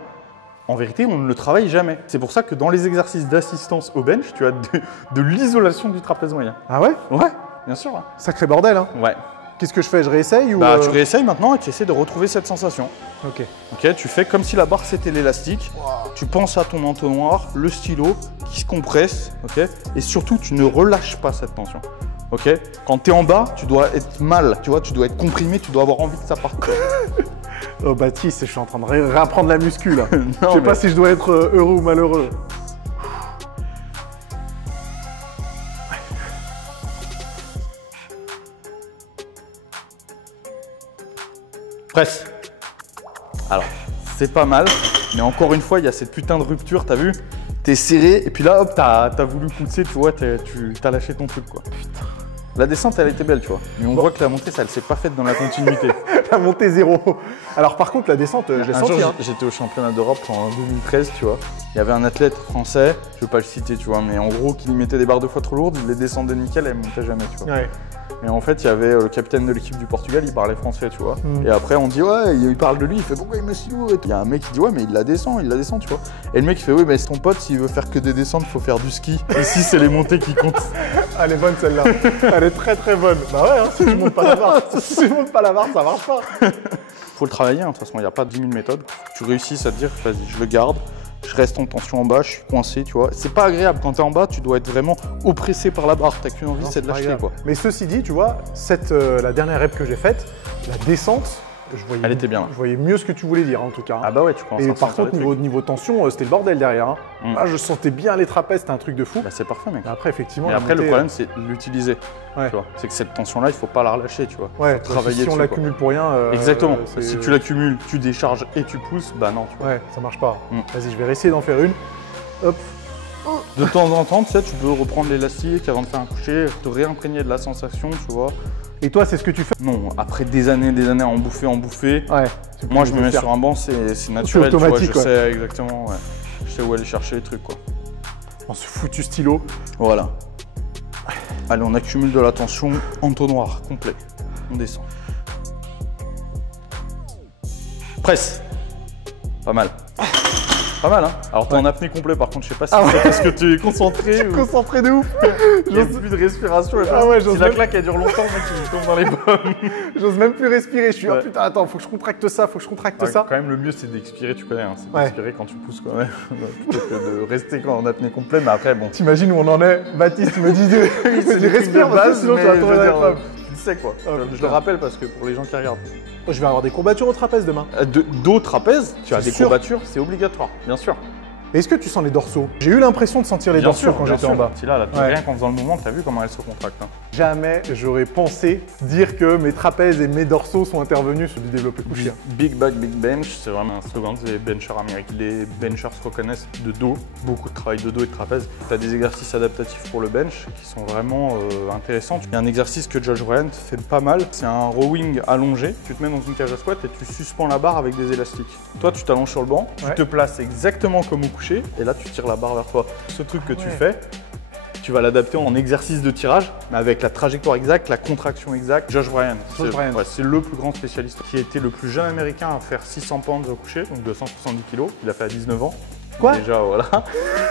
en vérité, on ne le travaille jamais. C'est pour ça que dans les exercices d'assistance au bench, tu as de l'isolation du trapèze moyen. Ah ouais? Ouais, bien sûr. Hein. Sacré bordel, hein. Ouais. Qu'est-ce que je fais? Je réessaye ou Bah, tu réessayes maintenant et tu essaies de retrouver cette sensation. Ok. Ok, tu fais comme si la barre c'était l'élastique. Wow. Tu penses à ton entonnoir, le stylo qui se compresse, ok. Et surtout, tu ne relâches pas cette tension. Ok. Quand tu es en bas, tu dois être mal, tu vois, tu dois être comprimé, tu dois avoir envie que ça parte. Oh Baptiste, je suis en train de réapprendre la muscu là. Je sais pas si je dois être heureux ou malheureux. Presse. Alors, c'est pas mal, mais encore une fois, il y a cette putain de rupture, t'as vu? T'es serré, et puis là, hop, t'as voulu pousser, tu vois, t'as lâché ton truc, quoi. Putain. La descente, elle était belle, tu vois. Mais on voit que la montée, ça, elle s'est pas faite dans la continuité. La montée 0. Alors par contre, la descente, je l'ai senti. J'étais au championnat d'Europe en 2013, tu vois. Il y avait un athlète français, je veux pas le citer, tu vois, mais en gros, qui mettait des barres 2 fois trop lourdes, il les descendait nickel, elle montait jamais, tu vois. Ouais. Et en fait, il y avait le capitaine de l'équipe du Portugal, il parlait français, tu vois. Et après, on dit, ouais, il parle de lui, il fait, pourquoi il me suit? Il y a un mec qui dit, ouais, mais il la descend, tu vois. Et le mec, il fait, oui, mais c'est ton pote, s'il veut faire que des descentes, il faut faire du ski. Ici, c'est les montées qui comptent. Elle est bonne celle-là. Elle est très très bonne. Bah ouais, hein, si tu montes pas la barre, ça marche pas. Faut le travailler, hein, de toute façon, il n'y a pas 10 000 méthodes. Tu réussis à te dire, vas-y, je le garde. Je reste en tension en bas, je suis coincé, tu vois. C'est pas agréable quand t'es en bas, tu dois être vraiment oppressé par la barre. T'as qu'une envie, c'est de lâcher, quoi. Mais ceci dit, tu vois, la dernière rep que j'ai faite, la descente, elle était bien. Je voyais mieux ce que tu voulais dire, en tout cas. Ah bah ouais, tu commences. Et par contre, niveau tension, c'était le bordel derrière. Hein. Là, je sentais bien les trapèzes, c'était un truc de fou. Bah c'est parfait, mec. Après, effectivement. Et après, le problème, c'est l'utiliser. Ouais. C'est que cette tension-là, il faut pas la relâcher, tu vois. Ouais, travailler si on l'accumule pour rien. Exactement. Si tu l'accumules, tu décharges et tu pousses, bah non, tu vois. Ouais, ça marche pas. Vas-y, je vais essayer d'en faire une. Hop. De temps en temps, tu sais, tu peux reprendre l'élastique avant de faire un coucher, te réimprégner de la sensation, tu vois. Et toi, c'est ce que tu fais? Non, après des années à en bouffer, ouais, moi je me mets sur un banc, c'est naturel, tu vois, je sais exactement, ouais. Je sais où aller chercher les trucs, quoi. En ce foutu stylo. Voilà. Allez, on accumule de la tension, entonnoir complet. On descend. Presse. Pas mal. Pas mal, hein. Alors t'es en apnée complet, par contre, je sais pas si c'est parce que tu es concentré. Je suis concentré de ouf. Il n'y a plus de respiration. Si la claque elle dure longtemps, mec, tu tombes dans les pommes. J'ose même plus respirer. Je suis oh putain, attends, faut que je contracte ça, ça. Quand même, le mieux c'est d'expirer, tu connais, hein. C'est d'expirer quand tu pousses quand même, plutôt que de rester en apnée complet. Mais après, bon. T'imagines où on en est? Baptiste me dit respire, base, sinon tu vas tomber dans les pommes. Tu sais quoi. Je le rappelle parce que pour les gens qui regardent. Je vais avoir des courbatures au trapèze demain. Dos trapèze, tu as des courbatures, c'est obligatoire, bien sûr. Est-ce que tu sens les dorsaux? J'ai eu l'impression de sentir les dorsaux quand j'étais en bas. Si là, rien qu'en faisant le mouvement, tu as vu comment elles se contractent. Hein. Jamais j'aurais pensé dire que mes trapèzes et mes dorsaux sont intervenus sur du développé couché. Big back, big bench, c'est vraiment un slogan des benchers américains. Les benchers se reconnaissent de dos, beaucoup de travail de dos et de trapèze. Tu as des exercices adaptatifs pour le bench qui sont vraiment intéressants. Il y a un exercice que Josh Bryant fait pas mal, c'est un rowing allongé. Tu te mets dans une cage à squat et tu suspends la barre avec des élastiques. Toi, tu t'allonges sur le banc, tu te places exactement comme au coucher et là, tu tires la barre vers toi. Ce truc que tu fais, tu vas l'adapter en exercice de tirage, mais avec la trajectoire exacte, la contraction exacte. Josh Bryant, c'est le plus grand spécialiste qui a été le plus jeune américain à faire 600 pounds au coucher, donc 270 kg. Il a fait à 19 ans. Quoi? Déjà, voilà.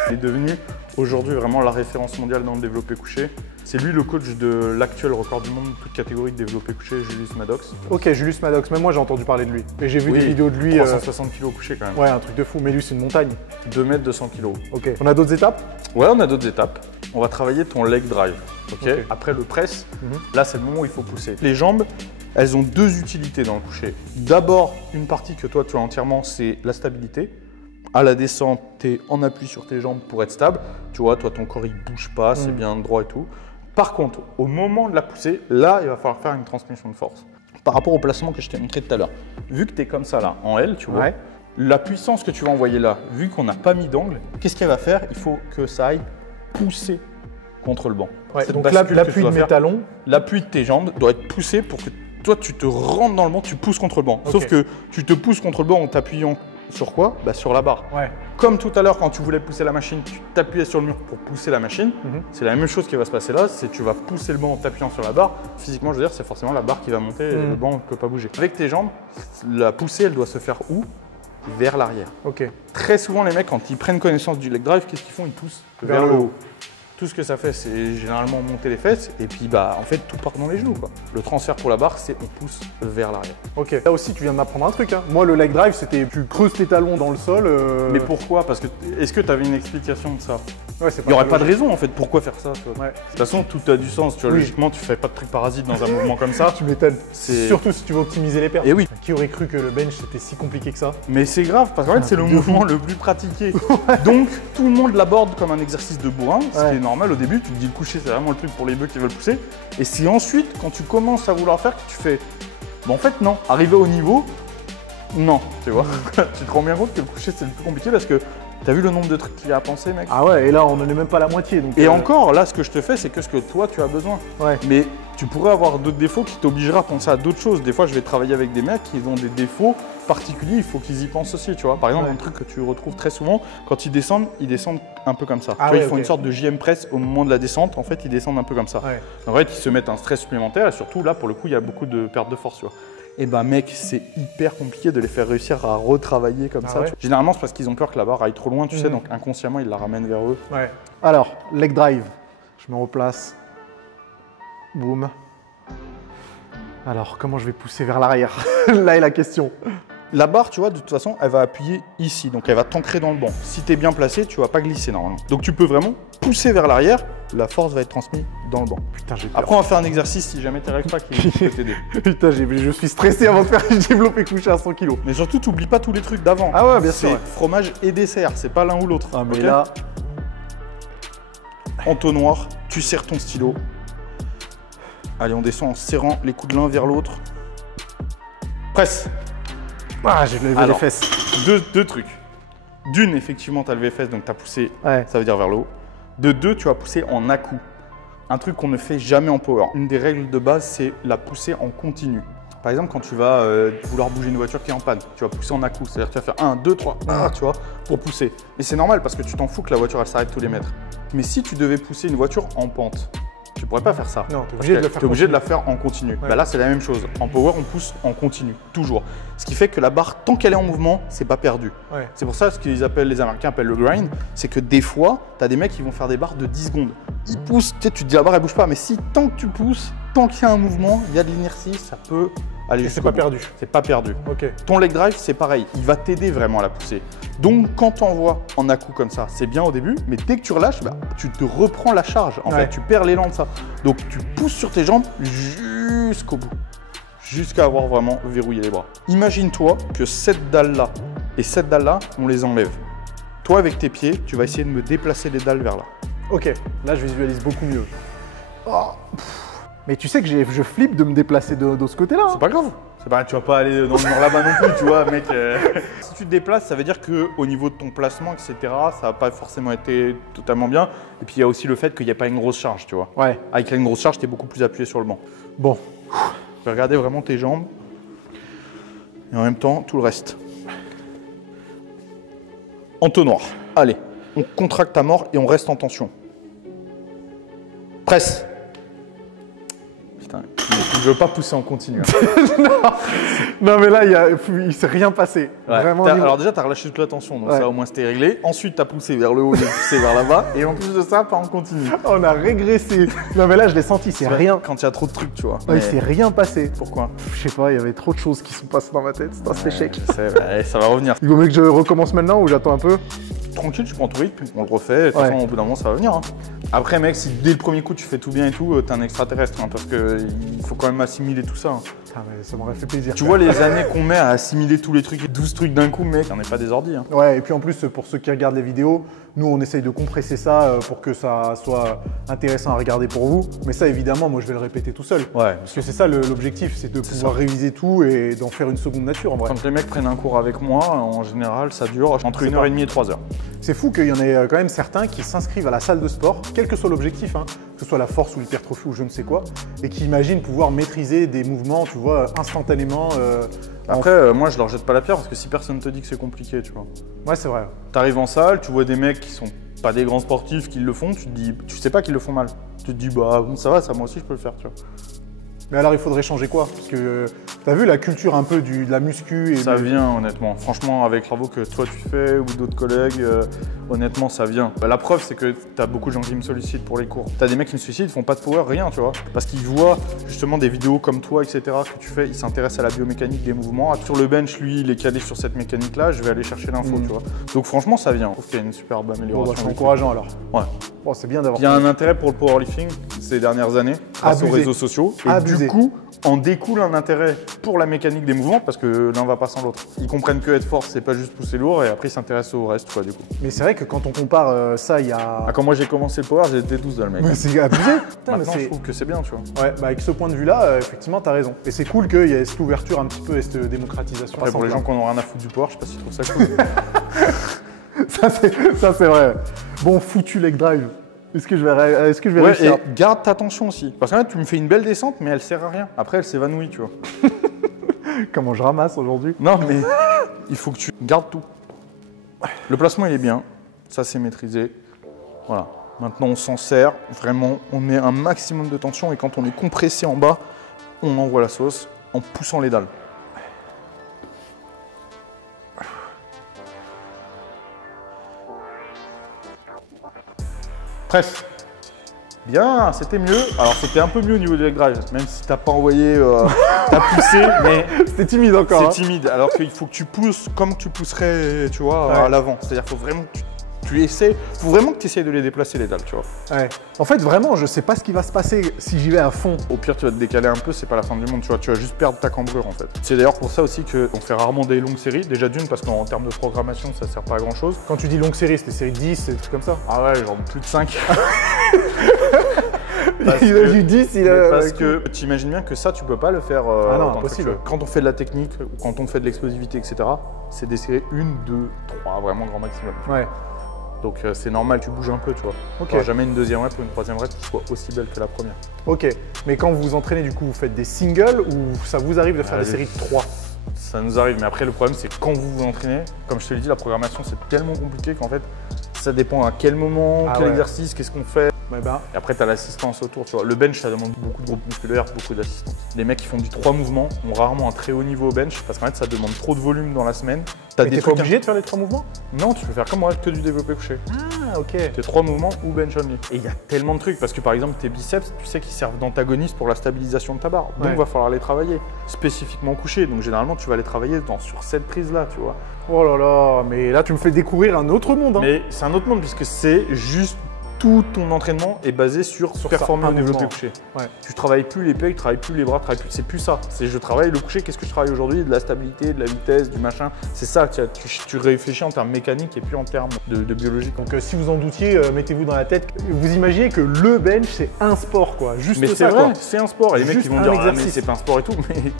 Il est devenu aujourd'hui vraiment la référence mondiale dans le développé couché. C'est lui le coach de l'actuel record du monde, toute catégorie de développé couché, Julius Maddox. Ok, Julius Maddox, même moi j'ai entendu parler de lui. Et j'ai vu des vidéos de lui. 360 kg couché quand même. Ouais, un truc de fou, mais lui c'est une montagne. 2 mètres 200 kg. Ok. On a d'autres étapes? Ouais, on a d'autres étapes. On va travailler ton leg drive. Okay. Après le press, là c'est le moment où il faut pousser. Les jambes, elles ont deux utilités dans le couché. D'abord, une partie que toi tu as entièrement, c'est la stabilité. À la descente, tu es en appui sur tes jambes pour être stable. Tu vois, toi, ton corps, il ne bouge pas, c'est bien droit et tout. Par contre, au moment de la poussée, là, il va falloir faire une transmission de force. Par rapport au placement que je t'ai montré tout à l'heure, vu que tu es comme ça, là, en L, tu vois, la puissance que tu vas envoyer là, vu qu'on n'a pas mis d'angle, qu'est-ce qu'elle va faire? Il faut que ça aille pousser contre le banc. Ouais, donc l'appui de mes talons. L'appui de tes jambes doit être poussé pour que toi, tu te rentres dans le banc, tu pousses contre le banc. Okay. Sauf que tu te pousses contre le banc en t'appuyant sur quoi? Bah, sur la barre. Ouais. Comme tout à l'heure, quand tu voulais pousser la machine, tu t'appuyais sur le mur pour pousser la machine. C'est la même chose qui va se passer là, c'est que tu vas pousser le banc en t'appuyant sur la barre. Physiquement, je veux dire, c'est forcément la barre qui va monter et le banc ne peut pas bouger. Avec tes jambes, la poussée, elle doit se faire où? Vers l'arrière. Ok. Très souvent, les mecs, quand ils prennent connaissance du leg drive, qu'est-ce qu'ils font? Ils poussent vers le haut. Tout ce que ça fait, c'est généralement monter les fesses et puis bah en fait tout part dans les genoux quoi. Le transfert pour la barre, c'est on pousse vers l'arrière. Ok. Là aussi, tu viens de m'apprendre un truc. Hein. Moi, le leg drive, c'était tu creuses tes talons dans le sol. Mais pourquoi? Parce que est-ce que tu avais une explication de ça? Ouais, c'est pas. Il n'y aurait pas de raison en fait. Pourquoi faire ça? Tu vois. Ouais. De toute façon, tout a du sens. Tu vois, logiquement, tu fais pas de truc parasite dans un mouvement comme ça. Tu m'étonnes. C'est- Surtout si tu veux optimiser les pertes. Et oui. Qui aurait cru que le bench c'était si compliqué que ça? Mais c'est grave parce qu'en fait, c'est le mouvement le plus pratiqué. Donc tout le monde l'aborde comme un exercice de bourrin, ce qui est normal au début. Tu te dis le coucher, c'est vraiment le truc pour les bœufs qui veulent pousser. Et c'est ensuite, quand tu commences à vouloir faire, que tu fais. Bon, en fait, non. Arrivé au niveau, non. Tu vois. Tu te rends bien compte que le coucher, c'est le plus compliqué parce que t'as vu le nombre de trucs qu'il y a à penser, mec? Ah ouais, et là on en est même pas à la moitié. Donc, Et encore, là, ce que je te fais, c'est que ce que toi, tu as besoin. Ouais. Mais tu pourrais avoir d'autres défauts qui t'obligera à penser à d'autres choses. Des fois, je vais travailler avec des mecs qui ont des défauts particuliers, il faut qu'ils y pensent aussi, tu vois. Par exemple, un truc que tu retrouves très souvent, quand ils descendent un peu comme ça. Ah tu vois, ouais, ils font une sorte de JM press au moment de la descente, en fait, ils descendent un peu comme ça. Ouais. En fait, ils se mettent un stress supplémentaire et surtout, là, pour le coup, il y a beaucoup de perte de force, tu vois. Et ben mec, c'est hyper compliqué de les faire réussir à retravailler comme ça. Ouais. Tu vois. Généralement, c'est parce qu'ils ont peur que la barre aille trop loin, tu sais, donc inconsciemment, ils la ramènent vers eux. Ouais. Alors, leg drive. Je me replace. Boum. Alors, comment je vais pousser vers l'arrière? Là est la question. La barre, tu vois, de toute façon, elle va appuyer ici, donc elle va t'ancrer dans le banc. Si tu es bien placé, tu vas pas glisser normalement. Donc tu peux vraiment pousser vers l'arrière, la force va être transmise dans le banc. Putain, j'ai peur. Après, on va faire un exercice si jamais tu n'arrives pas qui peut t'aider. Putain, je suis stressé avant de faire un développé couché à 100 kg. Mais surtout, t'oublies pas tous les trucs d'avant. Ah ouais, bien sûr. C'est Ouais. fromage et dessert, c'est pas l'un ou l'autre. Ah, mais ok là. Entonnoir, tu serres ton stylo. Allez, on descend en serrant les coudes l'un vers l'autre. Presse. Ah, j'ai levé les fesses. Deux trucs. D'une, effectivement, tu as levé les fesses, donc tu as poussé, Ouais. ça veut dire vers le haut. De deux, tu as poussé en à-coup. Un truc qu'on ne fait jamais en power. Une des règles de base, c'est la poussée en continu. Par exemple, quand tu vas vouloir bouger une voiture qui est en panne, tu vas pousser en à-coup. C'est-à-dire que tu vas faire 1, 2, 3, tu vois, pour pousser. Et c'est normal parce que tu t'en fous que la voiture, elle s'arrête tous les mètres. Mais si tu devais pousser une voiture en pente, tu pourrais pas faire ça. Non, t'es obligé de le faire. T'es obligé de la faire en continu. Ouais. Bah là, c'est la même chose. En power, on pousse en continu, toujours. Ce qui fait que la barre, tant qu'elle est en mouvement, c'est pas perdu. Ouais. C'est pour ça ce qu'ils appellent, les Américains appellent le grind, c'est que des fois, tu as des mecs qui vont faire des barres de 10 secondes. Ils poussent, tu sais, tu te dis la barre elle bouge pas, mais si tant que tu pousses, tant qu'il y a un mouvement, il y a de l'inertie, ça peut aller Et jusqu'au c'est pas bout. perdu. C'est pas perdu. Ok. Ton leg drive, c'est pareil, il va t'aider vraiment à la pousser. Donc quand tu envoies en à-coup comme ça, c'est bien au début, mais dès que tu relâches, bah, tu te reprends la charge. En fait, tu perds l'élan de ça. Donc tu pousses sur tes jambes jusqu'au bout, jusqu'à avoir vraiment verrouillé les bras. Imagine-toi que cette dalle-là et cette dalle-là, on les enlève. Toi, avec tes pieds, tu vas essayer de me déplacer les dalles vers là. Ok, là je visualise beaucoup mieux. Oh. Mais tu sais que je flippe de me déplacer de ce côté-là. C'est pas grave. C'est pas, tu vas pas aller dans le mur là-bas non plus, tu vois, mec. Si tu te déplaces, ça veut dire qu'au niveau de ton placement, etc., ça n'a pas forcément été totalement bien. Et puis il y a aussi le fait qu'il n'y a pas une grosse charge, tu vois. Ouais. Avec une grosse charge, tu es beaucoup plus appuyé sur le banc. Bon. Tu vas regarder vraiment tes jambes. Et en même temps, tout le reste. Entonnoir. Allez, on contracte à mort et on reste en tension. Presse. Putain, je veux pas pousser en continu. Hein. Non mais là, il s'est rien passé. Ouais. Vraiment. Alors déjà, tu as relâché toute la tension, donc ça au moins c'était réglé. Ensuite, tu as poussé vers le haut, tu as poussé vers là-bas. Et en plus de ça, pas en continu. On a régressé. Non mais là, je l'ai senti, c'est rien. Quand il y a trop de trucs, tu vois. Ouais, il s'est rien passé. Pourquoi? Je sais pas, il y avait trop de choses qui sont passées dans ma tête. C'est un échec. Je sais, bah, ça va revenir. Il vaut mieux que je recommence maintenant ou j'attends un peu? Tranquille, tu prends ton rythme, on le refait. De toute façon, au bout d'un moment, ça va venir. Hein. Après, mec, si dès le premier coup tu fais tout bien et tout, t'es un extraterrestre, hein, parce qu'il faut quand même assimiler tout ça. Hein. Putain, mais ça m'aurait fait plaisir. Tu vois les années qu'on met à assimiler tous les trucs, 12 trucs d'un coup, mec, on n'est pas des ordis. Hein. Ouais, et puis en plus, pour ceux qui regardent les vidéos, nous, on essaye de compresser ça pour que ça soit intéressant à regarder pour vous. Mais ça, évidemment, moi, je vais le répéter tout seul. Ouais. Parce que c'est ça l'objectif, c'est de pouvoir réviser tout et d'en faire une seconde nature, en vrai. Quand les mecs prennent un cours avec moi, en général, ça dure entre 1h30 et 3h. C'est fou qu'il y en ait quand même certains qui s'inscrivent à la salle de sport, quel que soit l'objectif, hein, que ce soit la force ou l'hypertrophie ou je ne sais quoi, et qui imaginent pouvoir maîtriser des mouvements, tu vois, instantanément. Après, moi, je leur jette pas la pierre parce que si personne te dit que c'est compliqué, tu vois. Ouais, c'est vrai. T'arrives en salle, tu vois des mecs qui sont pas des grands sportifs qui le font, tu te dis, tu sais pas qu'ils le font mal. Tu te dis, bah bon, ça va, ça moi aussi je peux le faire, tu vois. Mais alors, il faudrait changer quoi? Parce que t'as vu la culture un peu de la muscu et ça vient, honnêtement. Franchement, avec les travaux que toi tu fais ou d'autres collègues, honnêtement, ça vient. Bah, la preuve, c'est que t'as beaucoup de gens qui me sollicitent pour les cours. T'as des mecs qui me sollicitent, ils font pas de power, rien, tu vois. Parce qu'ils voient justement des vidéos comme toi, etc., que tu fais, ils s'intéressent à la biomécanique des mouvements. Sur le bench, lui, il est calé sur cette mécanique-là, je vais aller chercher l'info, tu vois. Donc franchement, ça vient. Je trouve qu'il y a une superbe amélioration. Bon, bah, c'est encourageant alors. Ouais. Bon, c'est bien d'avoir. Il y a un intérêt pour le powerlifting ces dernières années, grâce aux réseaux sociaux. Et du coup, en découle un intérêt pour la mécanique des mouvements parce que l'un va pas sans l'autre. Ils comprennent que être fort, c'est pas juste pousser lourd et après ils s'intéressent au reste, quoi, du coup. Mais c'est vrai que quand on compare ça, il y a. Ah, quand moi j'ai commencé le power, j'étais 12 le mec. Mais c'est abusé. Putain, maintenant, je trouve que c'est bien, tu vois. Ouais, bah avec ce point de vue-là, effectivement, t'as raison. Et c'est cool qu'il y ait cette ouverture un petit peu et cette démocratisation. Après, pour les gens qui en ont rien à foutre du power, je sais pas s'ils trouvent ça cool. ça, c'est vrai. Bon, foutu leg drive. Est-ce que je vais réussir? Et garde ta tension aussi. Parce que là, tu me fais une belle descente, mais elle sert à rien. Après, elle s'évanouit, tu vois. Comment je ramasse aujourd'hui? Non, mais il faut que tu gardes tout. Le placement, il est bien. Ça, c'est maîtrisé. Voilà. Maintenant, on s'en sert. Vraiment, on met un maximum de tension. Et quand on est compressé en bas, on envoie la sauce en poussant les dalles. Presse. Bien, c'était mieux. Alors c'était un peu mieux au niveau du leg drive, même si t'as pas envoyé, t'as poussé, mais c'était timide encore. C'est timide. Alors qu'il faut que tu pousses comme tu pousserais, tu vois, à l'avant. C'est-à-dire qu'il faut vraiment que tu essaies, faut vraiment que tu essayes de les déplacer les dalles, tu vois. Ouais. En fait, vraiment, je sais pas ce qui va se passer si j'y vais à fond. Au pire, tu vas te décaler un peu, c'est pas la fin du monde, tu vois. Tu vas juste perdre ta cambrure en fait. C'est d'ailleurs pour ça aussi qu'on fait rarement des longues séries. Déjà d'une parce qu'en termes de programmation, ça sert pas à grand chose. Quand tu dis longue série, c'était série 10, des trucs comme ça? Ah ouais, genre plus de 5. Il a du 10, il a. Parce que tu imagines bien que ça, tu peux pas le faire. Ah non, impossible. Quand on fait de la technique ou quand on fait de l'explosivité, etc., c'est des séries 1, 2, 3, vraiment grand maximum. Ouais. Donc c'est normal, tu bouges un peu, tu vois. Okay. Tu n'auras jamais une deuxième rep ou une troisième rep qui soit aussi belle que la première. Ok, mais quand vous vous entraînez, du coup, vous faites des singles ou ça vous arrive de faire des séries de 3? Ça nous arrive, mais après le problème c'est quand vous vous entraînez, comme je te l'ai dit, la programmation c'est tellement compliqué qu'en fait ça dépend à quel moment, quel exercice, qu'est-ce qu'on fait. Et après tu as l'assistance autour, tu vois. Le bench ça demande beaucoup de groupes musculaires, beaucoup d'assistance. Les mecs qui font du 3 mouvements ont rarement un très haut niveau au bench parce qu'en fait ça demande trop de volume dans la semaine. T'es pas obligé de faire les 3 mouvements? Non, tu peux faire comme moi, que du développé couché. Ah ok. C'est 3 mouvements ou bench only. Et il y a tellement de trucs parce que par exemple tes biceps, tu sais qu'ils servent d'antagonistes pour la stabilisation de ta barre. Donc il va falloir les travailler spécifiquement couché. Donc généralement tu vas les travailler sur cette prise là, tu vois. Oh là là, mais là tu me fais découvrir un autre monde. Hein. Mais c'est un autre monde puisque c'est juste tout ton entraînement est basé sur performer au développé couché. Ouais. Tu travailles plus les pecs, tu travailles plus les bras, c'est plus ça. C'est je travaille le couché, qu'est-ce que je travaille aujourd'hui? De la stabilité, de la vitesse, du machin. C'est ça, tu réfléchis en termes mécaniques et puis en termes de biologie. Donc si vous en doutiez, mettez-vous dans la tête, vous imaginez que le bench c'est un sport quoi, juste mais ça. Mais c'est vrai, c'est un sport. Et les mecs qui vont dire ah, mais c'est pas un sport et tout,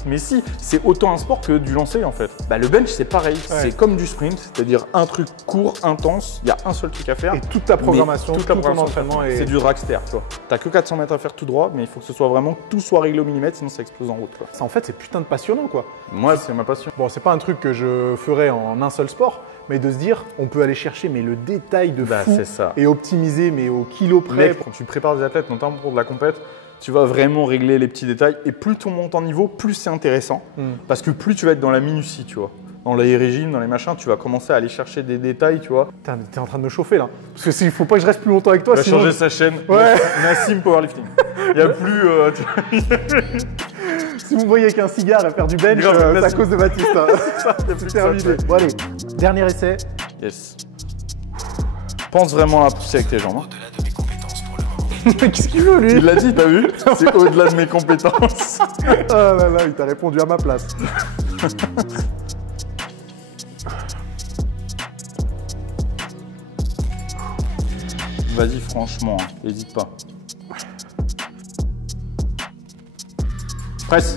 mais si, c'est autant un sport que du lancer en fait. Bah, le bench c'est pareil, c'est comme du sprint, c'est-à-dire un truc court, intense, il y a un seul truc à faire. Et toute ta programmation, entraînement et... C'est du dragster, tu vois. T'as que 400 mètres à faire tout droit, mais il faut que ce soit vraiment tout soit réglé au millimètre, sinon ça explose en route. Quoi. Ça, en fait, c'est putain de passionnant, quoi. Moi, c'est ma passion. Bon, c'est pas un truc que je ferais en un seul sport, mais de se dire, on peut aller chercher mais le détail de fou et optimiser, mais au kilo près. Mec, quand tu prépares des athlètes, notamment pour de la compète, tu vas vraiment régler les petits détails. Et plus ton monte en niveau, plus c'est intéressant, parce que plus tu vas être dans la minutie, tu vois. Dans les régimes, dans les machins, tu vas commencer à aller chercher des détails, tu vois. Putain, mais t'es en train de me chauffer là. Parce que s'il faut pas que je reste plus longtemps avec toi, sinon... Il va changer sa chaîne. Ouais. Nassim Powerlifting. Il n'y a plus... Si vous voyez qu'un cigare à faire du bench, c'est à cause de Baptiste. Hein. C'est terminé. Bon allez, dernier essai. Yes. Pense vraiment à pousser avec tes jambes. Hein. Qu'est-ce qu'il veut, lui? Il l'a dit, t'as vu? C'est au-delà de mes compétences. Oh là là, il t'a répondu à ma place. Vas-y, franchement, n'hésite pas. Presse.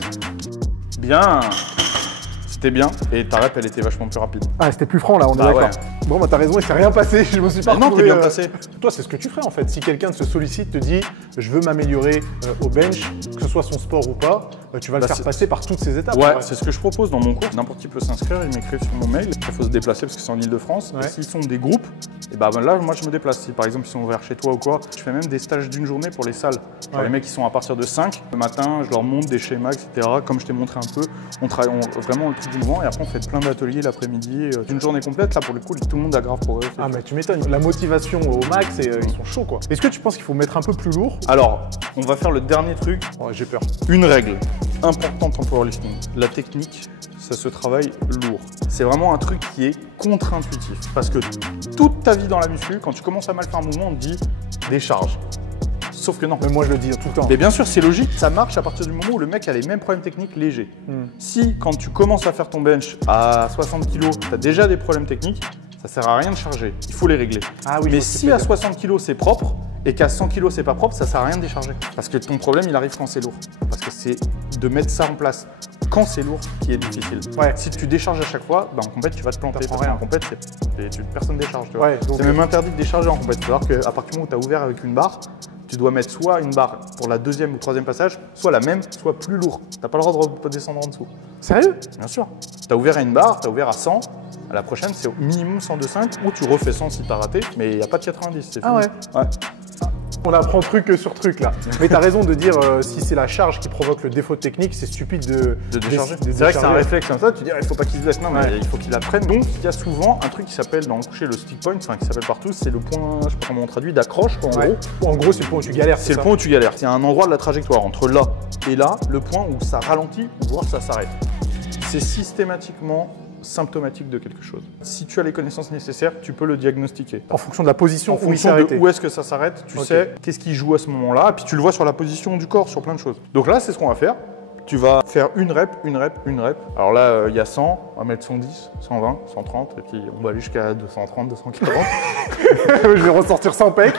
Bien. C'était bien. Et ta rep, elle était vachement plus rapide. Ah, c'était plus franc là, on est Bah d'accord. ouais. Bon, bah t'as raison, il s'est rien passé. Je me suis pas Ah non, retrouvé, t'es bien placé. Toi, c'est ce que tu ferais en fait. Si quelqu'un te sollicite, te dit je veux m'améliorer au bench, que ce soit son sport ou pas, tu vas le faire passer par toutes ces étapes. Ouais, c'est ce que je propose dans mon cours. N'importe qui peut s'inscrire, ils m'écrivent sur mon mail. Il faut se déplacer parce que c'est en Ile-de-France. Ouais. S'ils sont des groupes, et bah là, moi, je me déplace. Si par exemple, ils sont ouverts chez toi ou quoi, je fais même des stages d'une journée pour les salles. Genre, les mecs, ils sont à partir de 5. Le matin, je leur montre des schémas, etc. Comme je t'ai montré un peu. On travaille vraiment le truc du mouvement et après, on fait plein d'ateliers l'après-midi. Une journée complète, là, pour le coup, tout le monde a grave progressé. Ah, mais tu m'étonnes. La motivation au max et ils sont chauds quoi. Est-ce que tu penses qu'il faut mettre un peu plus lourd? Alors, on va faire le dernier truc. Ouais, j'ai peur. Une règle importante en powerlifting. La technique, ça se travaille lourd. C'est vraiment un truc qui est contre-intuitif. Parce que toute ta vie dans la muscu, quand tu commences à mal faire un mouvement, on te dit décharge. Sauf que non. Mais moi, je le dis tout le temps. Mais bien sûr, c'est logique, ça marche à partir du moment où le mec a les mêmes problèmes techniques légers. Si, quand tu commences à faire ton bench à 60 kg, tu as déjà des problèmes techniques, ça sert à rien de charger. Il faut les régler. Ah oui, mais si à 60 kg c'est propre et qu'à 100 kg c'est pas propre, ça sert à rien de décharger. Parce que ton problème, il arrive quand c'est lourd. Parce que c'est de mettre ça en place quand c'est lourd qui est difficile. Ouais. Si tu décharges à chaque fois, bah en compète, tu vas te planter. T'apprends Parce rien. qu'en compète, personne décharge. Tu vois. Ouais, donc, c'est même interdit de décharger en compète. Il faut savoir qu'à partir du moment où tu as ouvert avec une barre, tu dois mettre soit une barre pour la deuxième ou troisième passage, soit la même, soit plus lourd. Tu n'as pas le droit de descendre en dessous. Sérieux? Bien sûr. Tu as ouvert à une barre, tu as ouvert à 100. À la prochaine, c'est au minimum 102,5 ou tu refais 100 si tu as raté, mais il n'y a pas de 90. C'est Ah fini. ouais. On apprend truc sur truc là. Mais t'as raison de dire si c'est la charge qui provoque le défaut de technique, c'est stupide de décharger. de C'est vrai que c'est un décharger. réflexe comme ça, tu dis il faut pas qu'il se blesse, non mais Ouais. il faut qu'il apprenne. Donc il y a souvent un truc qui s'appelle dans le coucher le stick point, enfin qui s'appelle partout, c'est le point, je sais pas comment on traduit, d'accroche quoi, en Ouais. gros. En gros, c'est le point où tu galères. C'est le point où tu galères. C'est un endroit de la trajectoire entre là et là, le point où ça ralentit ou voire ça s'arrête. C'est systématiquement symptomatique de quelque chose. Si tu as les connaissances nécessaires, tu peux le diagnostiquer. En fonction de la position En où il s'est fonction arrêté. de où est-ce que ça s'arrête, tu Ok. sais qu'est-ce qui joue à ce moment-là, et puis tu le vois sur la position du corps, sur plein de choses. Donc là, c'est ce qu'on va faire. Tu vas faire une rep, une rep, une rep. Alors là, il y a 100, on va mettre 110, 120, 130, et puis on va aller jusqu'à 230, 240. Je vais ressortir sans pec.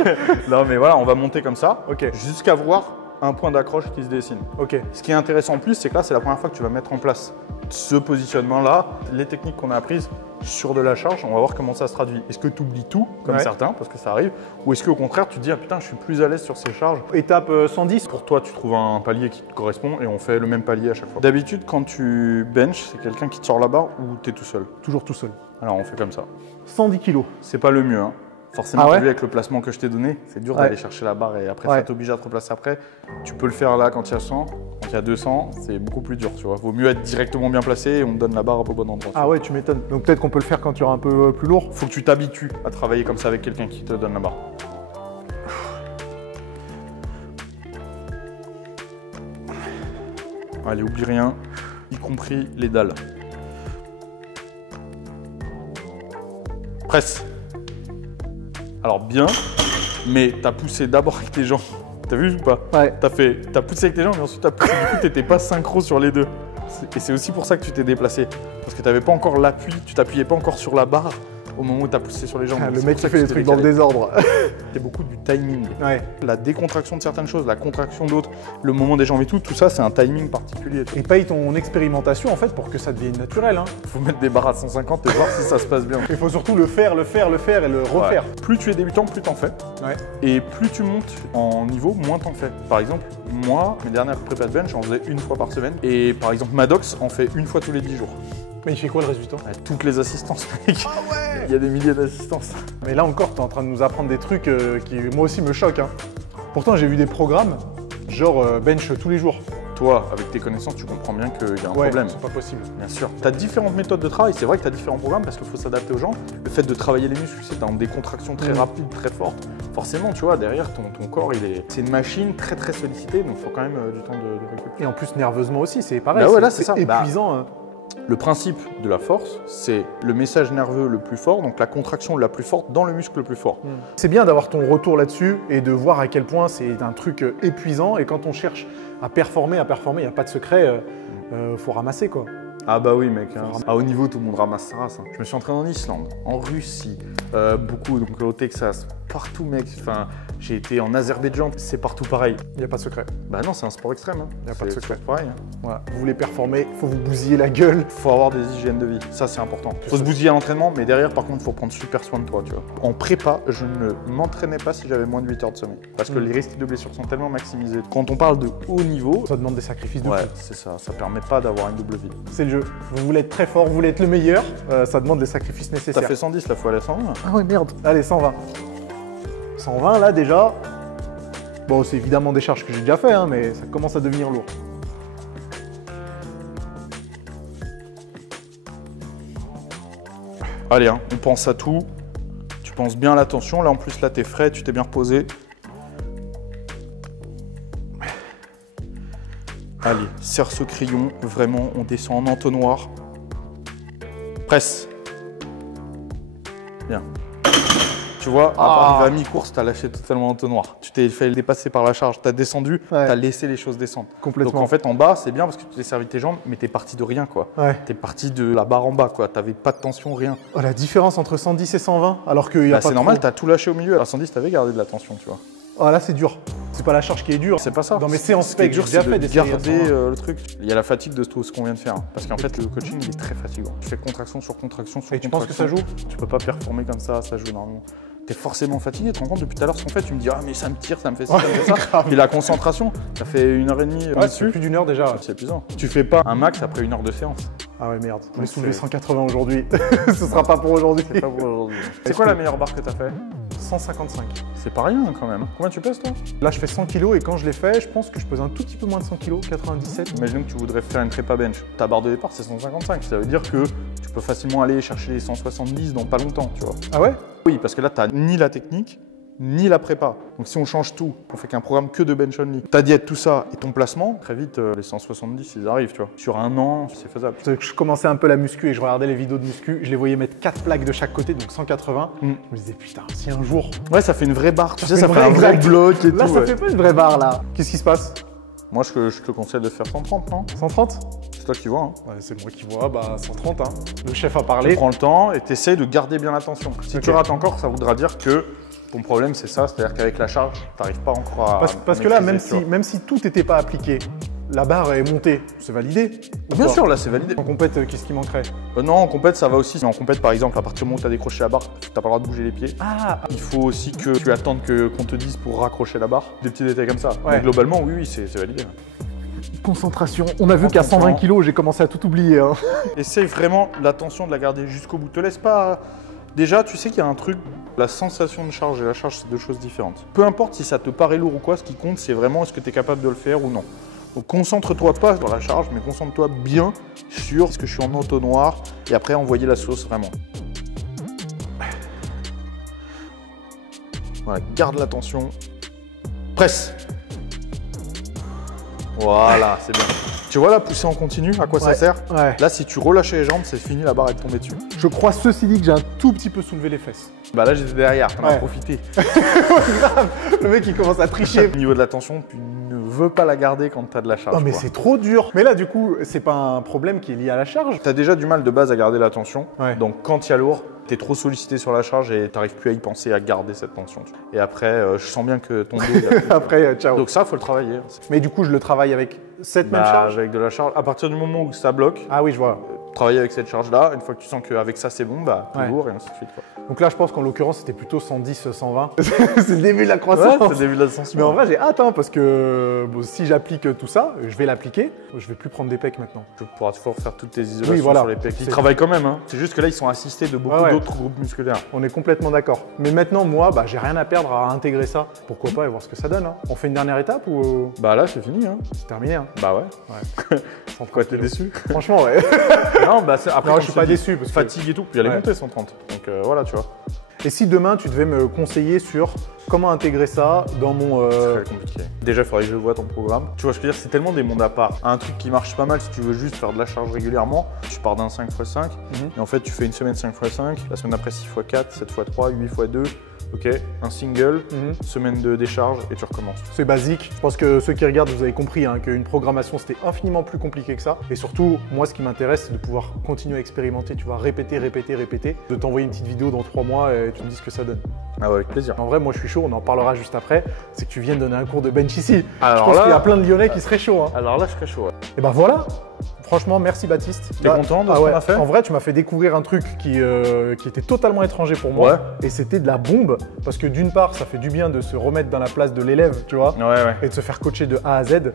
Non mais voilà, on va monter comme ça, Ok. jusqu'à voir un point d'accroche qui se dessine. Ok. Ce qui est intéressant en plus, c'est que là, c'est la première fois que tu vas mettre en place ce positionnement-là, les techniques qu'on a apprises sur de la charge, on va voir comment ça se traduit. Est-ce que tu oublies tout, comme Ouais. certains, parce que ça arrive, ou est-ce qu'au contraire, tu te dis, ah putain, je suis plus à l'aise sur ces charges. Étape 110. Pour toi, tu trouves un palier qui te correspond et on fait le même palier à chaque fois. D'habitude, quand tu benches, c'est quelqu'un qui te sort la barre ou tu es tout seul. Toujours tout seul. Alors, on fait comme ça. 110 kilos. C'est pas le mieux, hein. Forcément, Ah ouais t'as vu avec le placement que je t'ai donné, c'est dur Ouais. d'aller chercher la barre et après Ouais. ça t'oblige à te replacer après. Tu peux le faire là quand il y a 100, quand il y a 200, c'est beaucoup plus dur, tu vois. Vaut mieux être directement bien placé et on te donne la barre au bon endroit. Ah ouais, tu m'étonnes. Donc peut-être qu'on peut le faire quand tu auras un peu plus lourd. Faut que tu t'habitues à travailler comme ça avec quelqu'un qui te donne la barre. Allez, oublie rien, y compris les dalles. Presse. Alors bien, mais t'as poussé d'abord avec tes jambes. T'as vu ou pas? Ouais. T'as poussé avec tes jambes, mais ensuite t'as poussé. Du coup, t'étais pas synchro sur les deux. Et c'est aussi pour ça que tu t'es déplacé. Parce que t'avais pas encore l'appui, tu t'appuyais pas encore sur la barre au moment où t'as poussé sur les jambes. Ah, Donc le c'est mec pour ça qui que fait tu des t'es trucs dans le décalé. désordre. C'est beaucoup du timing. Ouais. La décontraction de certaines choses, la contraction d'autres, le moment des jambes et tout ça, c'est un timing particulier. Et paye ton expérimentation en fait pour que ça devienne naturel. Hein. Faut mettre des barres à 150 et voir si ça se passe bien. Il faut surtout le faire et le refaire. Ouais. Plus tu es débutant, plus t'en fais. Ouais. Et plus tu montes en niveau, moins t'en fais. Par exemple, moi, mes dernières prépas de bench, j'en faisais une fois par semaine. Et par exemple, Maddox en fait une fois tous les 10 jours. Mais il fait quoi le résultat? Toutes les assistances, mec. Ah ouais. Il y a des milliers d'assistances. Mais là encore, tu es en train de nous apprendre des trucs qui moi aussi me choquent. Hein. Pourtant, j'ai vu des programmes genre bench tous les jours. Toi, avec tes connaissances, tu comprends bien qu'il y a un Ouais, problème. c'est pas possible. Bien sûr. Tu as différentes méthodes de travail. C'est vrai que tu as différents programmes parce qu'il faut s'adapter aux gens. Le fait de travailler les muscles, c'est dans des contractions très rapides, très fortes. Forcément, tu vois, derrière, ton corps, c'est une machine très très sollicitée. Donc, il faut quand même du temps de récupérer. Et en plus, nerveusement aussi, c'est pareil. Bah ouais, là, c'est ça. épuisant. Le principe de la force, c'est le message nerveux le plus fort, donc la contraction la plus forte dans le muscle le plus fort. C'est bien d'avoir ton retour là-dessus et de voir à quel point c'est un truc épuisant. Et quand on cherche à performer, il n'y a pas de secret, faut ramasser quoi. Ah bah oui mec, hein. À haut niveau tout le monde ramasse sa race. Hein. Je me suis entraîné en Islande, en Russie, beaucoup, donc au Texas, partout mec. Enfin, j'ai été en Azerbaïdjan, c'est partout pareil. Il n'y a pas de secret. Bah non, c'est un sport extrême. Hein. Il n'y a pas de secret. Pareil. Hein. Voilà. Vous voulez performer, il faut vous bousiller la gueule. Faut avoir des hygiènes de vie, ça c'est important. Faut se bousiller à l'entraînement, mais derrière par contre, il faut prendre super soin de toi, tu vois. En prépa, je ne m'entraînais pas si j'avais moins de 8 heures de sommeil. Parce que les risques de blessures sont tellement maximisés. Quand on parle de haut niveau, ça demande des sacrifices de fou. Ouais, c'est ça. Ça permet pas d'avoir une double vie. C'est le jeu. Vous voulez être très fort, vous voulez être le meilleur, ça demande des sacrifices nécessaires. T'as fait 110, là, faut aller à 120. Ah ouais, merde. Allez, 120. 120, là, déjà. Bon, c'est évidemment des charges que j'ai déjà fait, hein, mais ça commence à devenir lourd. Allez, hein, on pense à tout. Tu penses bien à l'attention. Là, en plus, là, t'es frais, tu t'es bien reposé. Allez, serre ce crayon. Vraiment, on descend en entonnoir. Presse. Bien. Tu vois, arrivé à mi-course, tu as lâché totalement l'entonnoir. Tu t'es fait dépasser par la charge, tu as descendu, tu as laissé les choses descendre. Complètement. Donc en fait, en bas, c'est bien parce que tu t'es servi de tes jambes, mais tu es parti de rien, quoi. Ouais. Tu es parti de la barre en bas, quoi. Tu n'avais pas de tension, rien. Oh, la différence entre 110 et 120, alors qu'il y a pas c'est normal, trop... tu as tout lâché au milieu. À 110, tu avais gardé de la tension, tu vois. Oh là, c'est dur. C'est pas la charge qui est dure. C'est pas ça. Dans mes séances spec, j'ai déjà fait des séries à garder le truc. Il y a la fatigue de tout ce qu'on vient de faire. Parce qu'en fait, le coaching, il est très fatigant. Tu fais contraction sur contraction sur contraction. Et tu penses que ça joue? Tu peux pas performer comme ça joue énormément. T'es forcément fatigué, tu te rends compte depuis tout à l'heure ce qu'on fait, tu me dis ah mais ça me tire, ça me fait ci, ça me fait ça. Puis la concentration, ça fait 1h30 dessus. Plus d'1 heure déjà. C'est épuisant. Tu fais pas un max après 1 heure de séance. Ah ouais merde, on est soulevé 180 aujourd'hui. Ce sera pas pour aujourd'hui. C'est pas pour aujourd'hui. C'est quoi la meilleure barre que t'as fait? 155. C'est pas rien quand même. Combien tu pèses toi? Là je fais 100 kg et quand je l'ai fait, je pense que je pèse un tout petit peu moins de 100 kg, 97. Imaginons que tu voudrais faire une prépa bench. Ta barre de départ c'est 155. Ça veut dire que tu peux facilement aller chercher les 170 dans pas longtemps, tu vois. Ah ouais? Oui, parce que là t'as ni la technique, ni la prépa. Donc si on change tout, on fait qu'un programme que de bench only, ta diète, tout ça et ton placement, très vite les 170 ils arrivent, tu vois. Sur un an, c'est faisable. Je commençais un peu la muscu et je regardais les vidéos de muscu, je les voyais mettre 4 plaques de chaque côté, donc 180. Je me disais putain, si un jour... Ouais, ça fait une vraie barre, tu sais, ça fait un vrai bloc et tout. Là, ça fait pas une vraie barre là. Qu'est-ce qui se passe? Moi, je te conseille de faire 130, non? 130? C'est toi qui vois. Hein. Ouais, c'est moi qui vois, bah 130. Hein. Le chef a parlé. Tu prends le temps et tu essaies de garder bien l'attention. Si tu rates encore, ça voudra dire que ton problème, c'est ça, c'est-à-dire qu'avec la charge, tu n'arrives pas encore à. Parce que là, même si tout n'était pas appliqué, la barre est montée, c'est validé? Bien sûr, là, c'est validé. En compète, qu'est-ce qui manquerait? Non, en compète, ça va aussi. En compète, par exemple, à partir du moment où tu as décroché la barre, tu n'as pas le droit de bouger les pieds. Ah. Il faut aussi que tu attendes qu'on te dise pour raccrocher la barre. Des petits détails comme ça. Ouais. Mais globalement, oui, c'est validé. Concentration. On a vu qu'à 120 kg, j'ai commencé à tout oublier. Hein. Essaye vraiment l'attention de la garder jusqu'au bout. Te laisse pas... Déjà, tu sais qu'il y a un truc, la sensation de charge et la charge, c'est deux choses différentes. Peu importe si ça te paraît lourd ou quoi, ce qui compte, c'est vraiment est-ce que tu es capable de le faire ou non. Donc concentre-toi pas sur la charge, mais concentre-toi bien sur est-ce que je suis en entonnoir et après envoyer la sauce vraiment. Voilà, garde l'attention. Presse. Voilà, c'est bien. Tu vois la poussée en continu, à quoi ça sert? Là, si tu relâches les jambes, c'est fini, la barre est tombée dessus. Je crois ceci dit que j'ai un tout petit peu soulevé les fesses. Bah là, j'étais derrière, t'en as profité. Grave. Le mec, il commence à tricher. Au niveau de la tension, tu ne veux pas la garder quand tu as de la charge. Non, mais c'est trop dur. Mais là, du coup, c'est pas un problème qui est lié à la charge. Tu as déjà du mal de base à garder la tension. Ouais. Donc, quand il y a lourd, tu es trop sollicité sur la charge et tu n'arrives plus à y penser, à garder cette tension. Et après, je sens bien que ton dos... Après, ciao. Donc ça, il faut le travailler. Mais du coup, je le travaille avec cette même charge? Avec de la charge. À partir du moment où ça bloque, ah oui, je vois. Travailler avec cette charge-là. Une fois que tu sens qu'avec ça, c'est bon, bah, plus lourd et ainsi de suite. Quoi. Donc là, je pense qu'en l'occurrence, c'était plutôt 110, 120. C'est le début de la croissance. Ouais, c'est le début de l'ascension. Mais en vrai, j'ai hâte, hein, parce que bon, si j'applique tout ça, je vais l'appliquer. Je vais plus prendre des pecs maintenant. Tu pourras toujours faire toutes tes isolations sur les pecs. Ils travaillent quand même. Hein. C'est juste que là, ils sont assistés de beaucoup d'autres groupes musculaires. On est complètement d'accord. Mais maintenant, moi, bah, j'ai rien à perdre à intégrer ça. Pourquoi pas et voir ce que ça donne. Hein. On fait une dernière étape ou… Bah là, c'est fini. Hein. C'est terminé. Hein. Bah ouais. Pourquoi t'es déçu? Franchement, ouais. Non, bah après, non, je suis pas déçu. Parce que… fatigue et tout, puis il y a les montées 130. Donc voilà, tu vois. Et si demain, tu devais me conseiller sur comment intégrer ça dans mon… C'est très compliqué. Déjà, il faudrait que je vois ton programme. Tu vois, je veux dire, c'est tellement des mondes à part. Un truc qui marche pas mal si tu veux juste faire de la charge régulièrement, tu pars d'un 5x5 et en fait, tu fais une semaine 5x5, la semaine après 6x4, 7x3, 8x2. Ok, un single, semaine de décharge et tu recommences. C'est basique. Je pense que ceux qui regardent, vous avez compris hein, qu'une programmation, c'était infiniment plus compliqué que ça. Et surtout, moi, ce qui m'intéresse, c'est de pouvoir continuer à expérimenter. Tu vois, répéter, de t'envoyer une petite vidéo dans 3 mois et tu me dis ce que ça donne. Ah ouais, avec plaisir. En vrai, moi, je suis chaud. On en parlera juste après. C'est que tu viens de donner un cours de bench ici. Alors je pense là, qu'il y a plein de Lyonnais qui seraient chauds. Hein. Alors là, je serais chaud. Ouais. Et ben voilà. Franchement, merci Baptiste. T'es content de ce qu'on a fait? En vrai, tu m'as fait découvrir un truc qui était totalement étranger pour moi. Ouais. Et c'était de la bombe. Parce que d'une part, ça fait du bien de se remettre dans la place de l'élève, tu vois. Ouais. Et de se faire coacher de A à Z.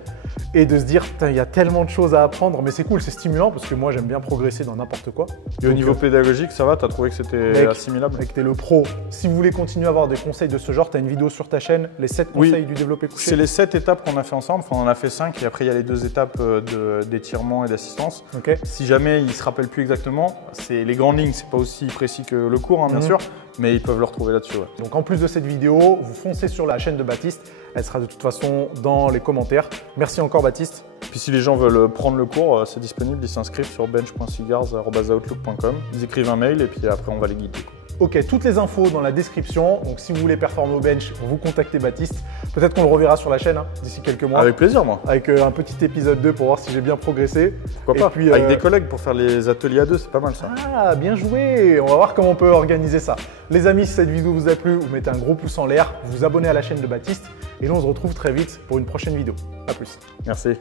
Et de se dire, il y a tellement de choses à apprendre. Mais c'est cool, c'est stimulant parce que moi, j'aime bien progresser dans n'importe quoi. Et au niveau pédagogique, ça va? T'as trouvé que c'était assimilable? Mec, t'es le pro. Si vous voulez continuer à avoir des conseils de ce genre, t'as une vidéo sur ta chaîne, les 7 conseils du développé couché. C'est les 7 étapes qu'on a fait ensemble. Enfin, on en a fait 5 et après, il y a les 2 étapes d'étirement et d'assistance. Ok. Si jamais ils ne se rappellent plus exactement, c'est les grandes lignes, c'est pas aussi précis que le cours, hein, bien sûr, mais ils peuvent le retrouver là-dessus. Ouais. Donc en plus de cette vidéo, vous foncez sur la chaîne de Baptiste, elle sera de toute façon dans les commentaires. Merci encore Baptiste. Puis si les gens veulent prendre le cours, c'est disponible, ils s'inscrivent sur bench.cigars@outlook.com, ils écrivent un mail et puis après on va les guider. Ok, toutes les infos dans la description. Donc si vous voulez performer au bench, vous contactez Baptiste. Peut-être qu'on le reverra sur la chaîne hein, d'ici quelques mois. Avec plaisir, moi. Avec un petit épisode 2 pour voir si j'ai bien progressé. Pourquoi pas. Puis, avec des collègues pour faire les ateliers à 2, c'est pas mal ça. Ah, bien joué. On va voir comment on peut organiser ça. Les amis, si cette vidéo vous a plu, vous mettez un gros pouce en l'air, vous vous abonnez à la chaîne de Baptiste. Et nous, on se retrouve très vite pour une prochaine vidéo. A plus. Merci.